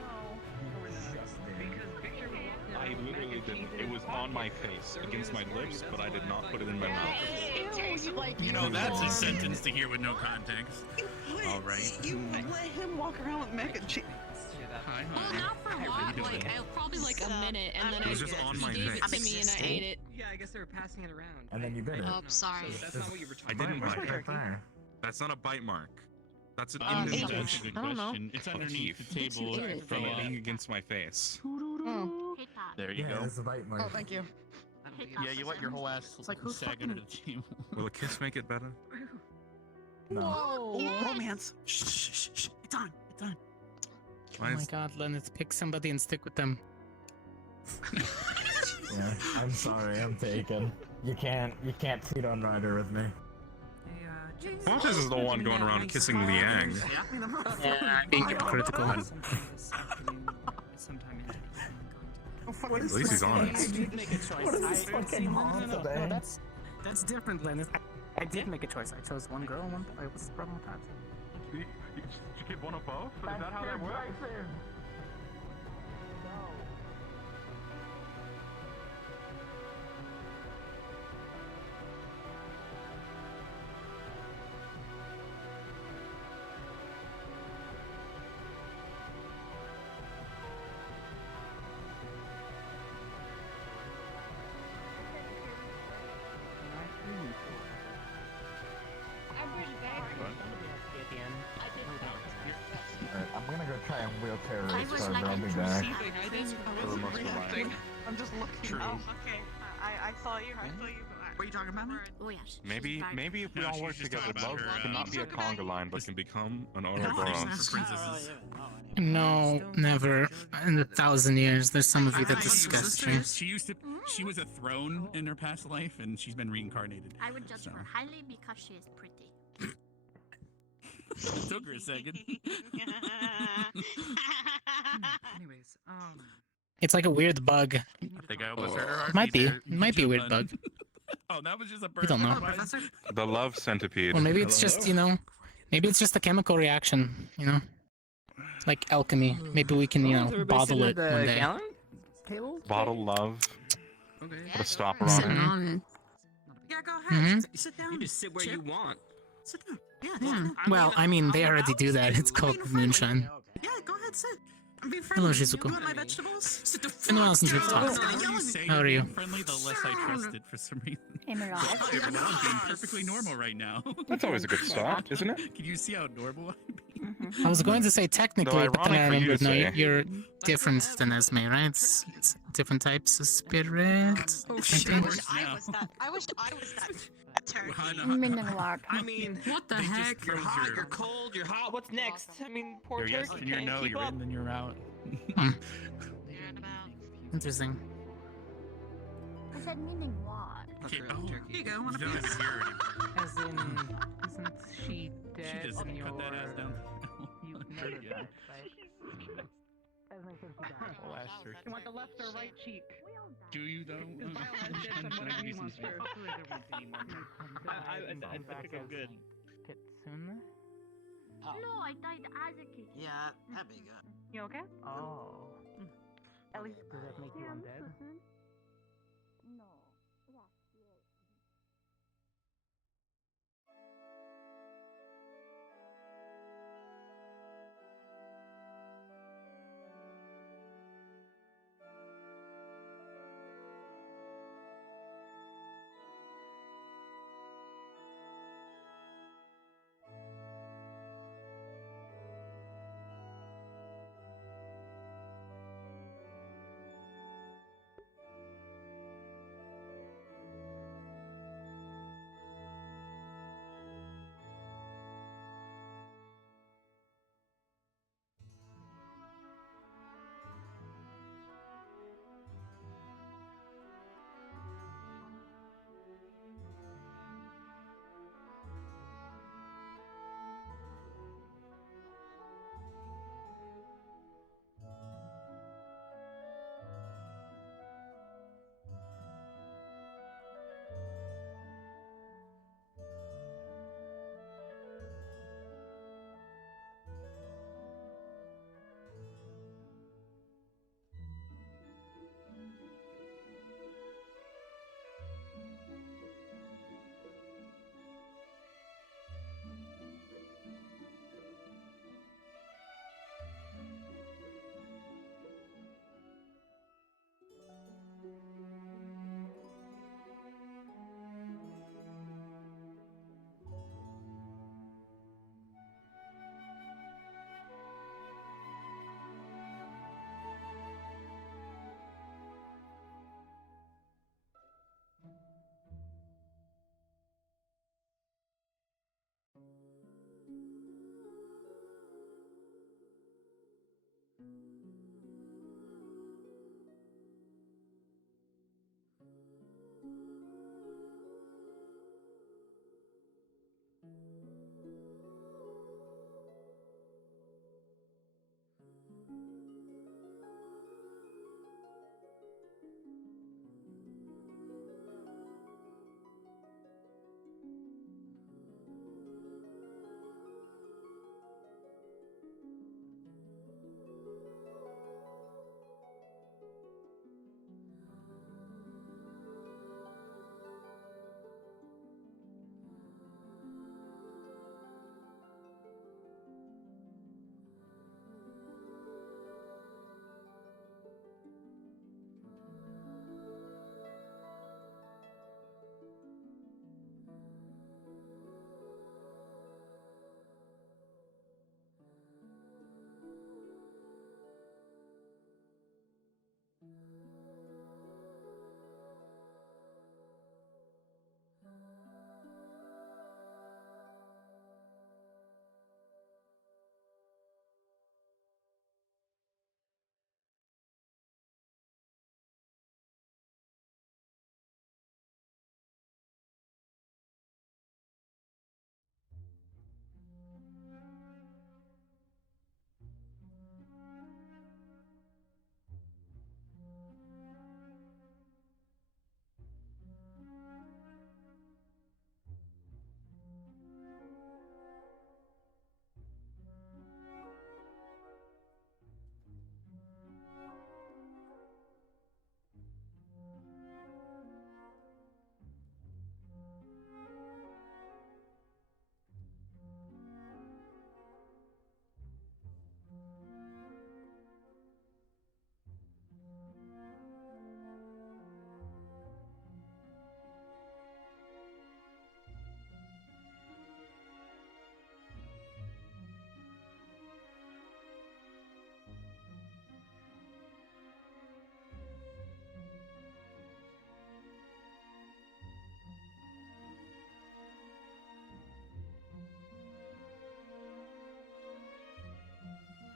I literally didn't. It was on my face, against my lips, but I did not put it in my mouth. It tastes like You know, that's a sentence to hear with no context. All right. You let him walk around with mac and cheese. Hi, Well, honey. not for How long. you doing? Like, probably like a minute, and then It was just on my he gave it face. to me, and I ate it. Yeah, I guess they were passing it around. And then you bit it. Oh, sorry. So that's not what you were I talking didn't about. bite it. That's not a bite mark. That's an That's a indentation. good question. It's underneath the table from it being against my face. Oh. There you Yeah, go. it's a bite mark. Oh, thank you. Yeah, you let your whole ass sag under the table. Will a kiss make it better? Whoa! Romance. Shh, shh, shh, shh. It's on. It's on. Why Oh my is- god, Leonard, pick somebody and stick with them. Yeah, I'm sorry, I'm taken. You can't cheat on Ryder with me. Pontus is the one going around kissing Liang. Yeah, being hypocritical. At least he's honest. I did make a choice. What is this fucking on today? No, that's different, Leonard. I did make a choice. I chose one girl and one boy. What's the problem with that? You get one of both? Is that how that works? I am wheelchair I race was car, like but I'll a be true back. seating. I didn't. I wasn't reacting. I'm just looking. True. Oh, okay. I saw you. I saw you. What are you talking about? Oh yes. Maybe if we No, all she's work just together, talking about love her, cannot be a conga line, but can become an Ouroboros. princesses. No, never. In 1,000 years, there's some of you that I- disgust me. She was a throne in her past life, and she's been reincarnated. I would judge So. her highly because she is pretty. It took her a second. Anyways, It's like a weird bug. I think I almost heard her heartbeat. It might be. there. It might be a Jump weird on. bug. Oh, that was just a bird. We don't know. Professor. The love centipede. Or maybe it's just, maybe it's just a chemical reaction, Like alchemy. Maybe we can, bottle it one day. Bottle love. Okay. Put a stopper Sitting on it. on it. Yeah, go ahead. Mhm. Sit down. You just sit where Chip. you want. Sit down. Yeah. Yeah. Well, I mean, they already do that. It's called moonshine. Yeah, go ahead, sit. I'm being Hello, friendly. Shizuko. You want my vegetables? Sit the It's been a while fuck since we've down. talked. Stop The more yelling you at me. say How you're are you? being friendly, the less I trust it for some reason. Emerald. Hi, everyone. I'm being perfectly normal right now. That's always a good start, isn't it? Can you see how normal I'm being? I was going to say technically, Though but then I ironic for you remembered, to no, say. you're different than Esme, right? It's different types of spirit. Oh I shit! think. I wish I was that. I wish I was that turkey. I mean, What the They just heck? you're froze hot, your- you're cold, you're hot. What's next? I mean, poor You're yes, turkey then you're can't no, keep you're up. in, then you're out. Interesting. I said meaning what? Okay, Here oh, you go. Want a she's not piece? even here anymore. As in, isn't she dead? She just and cut that ass you're- down. You Sure, never yeah. died, right? We'll ask her. You want the left or right cheek? Do you though? Because Violet has said Can I somebody give you he some wants space? to. I think I'm good. Kitsune? No, I died as a kid. Yeah, that'd be good. You okay? Oh. At least Does that make you undead? No.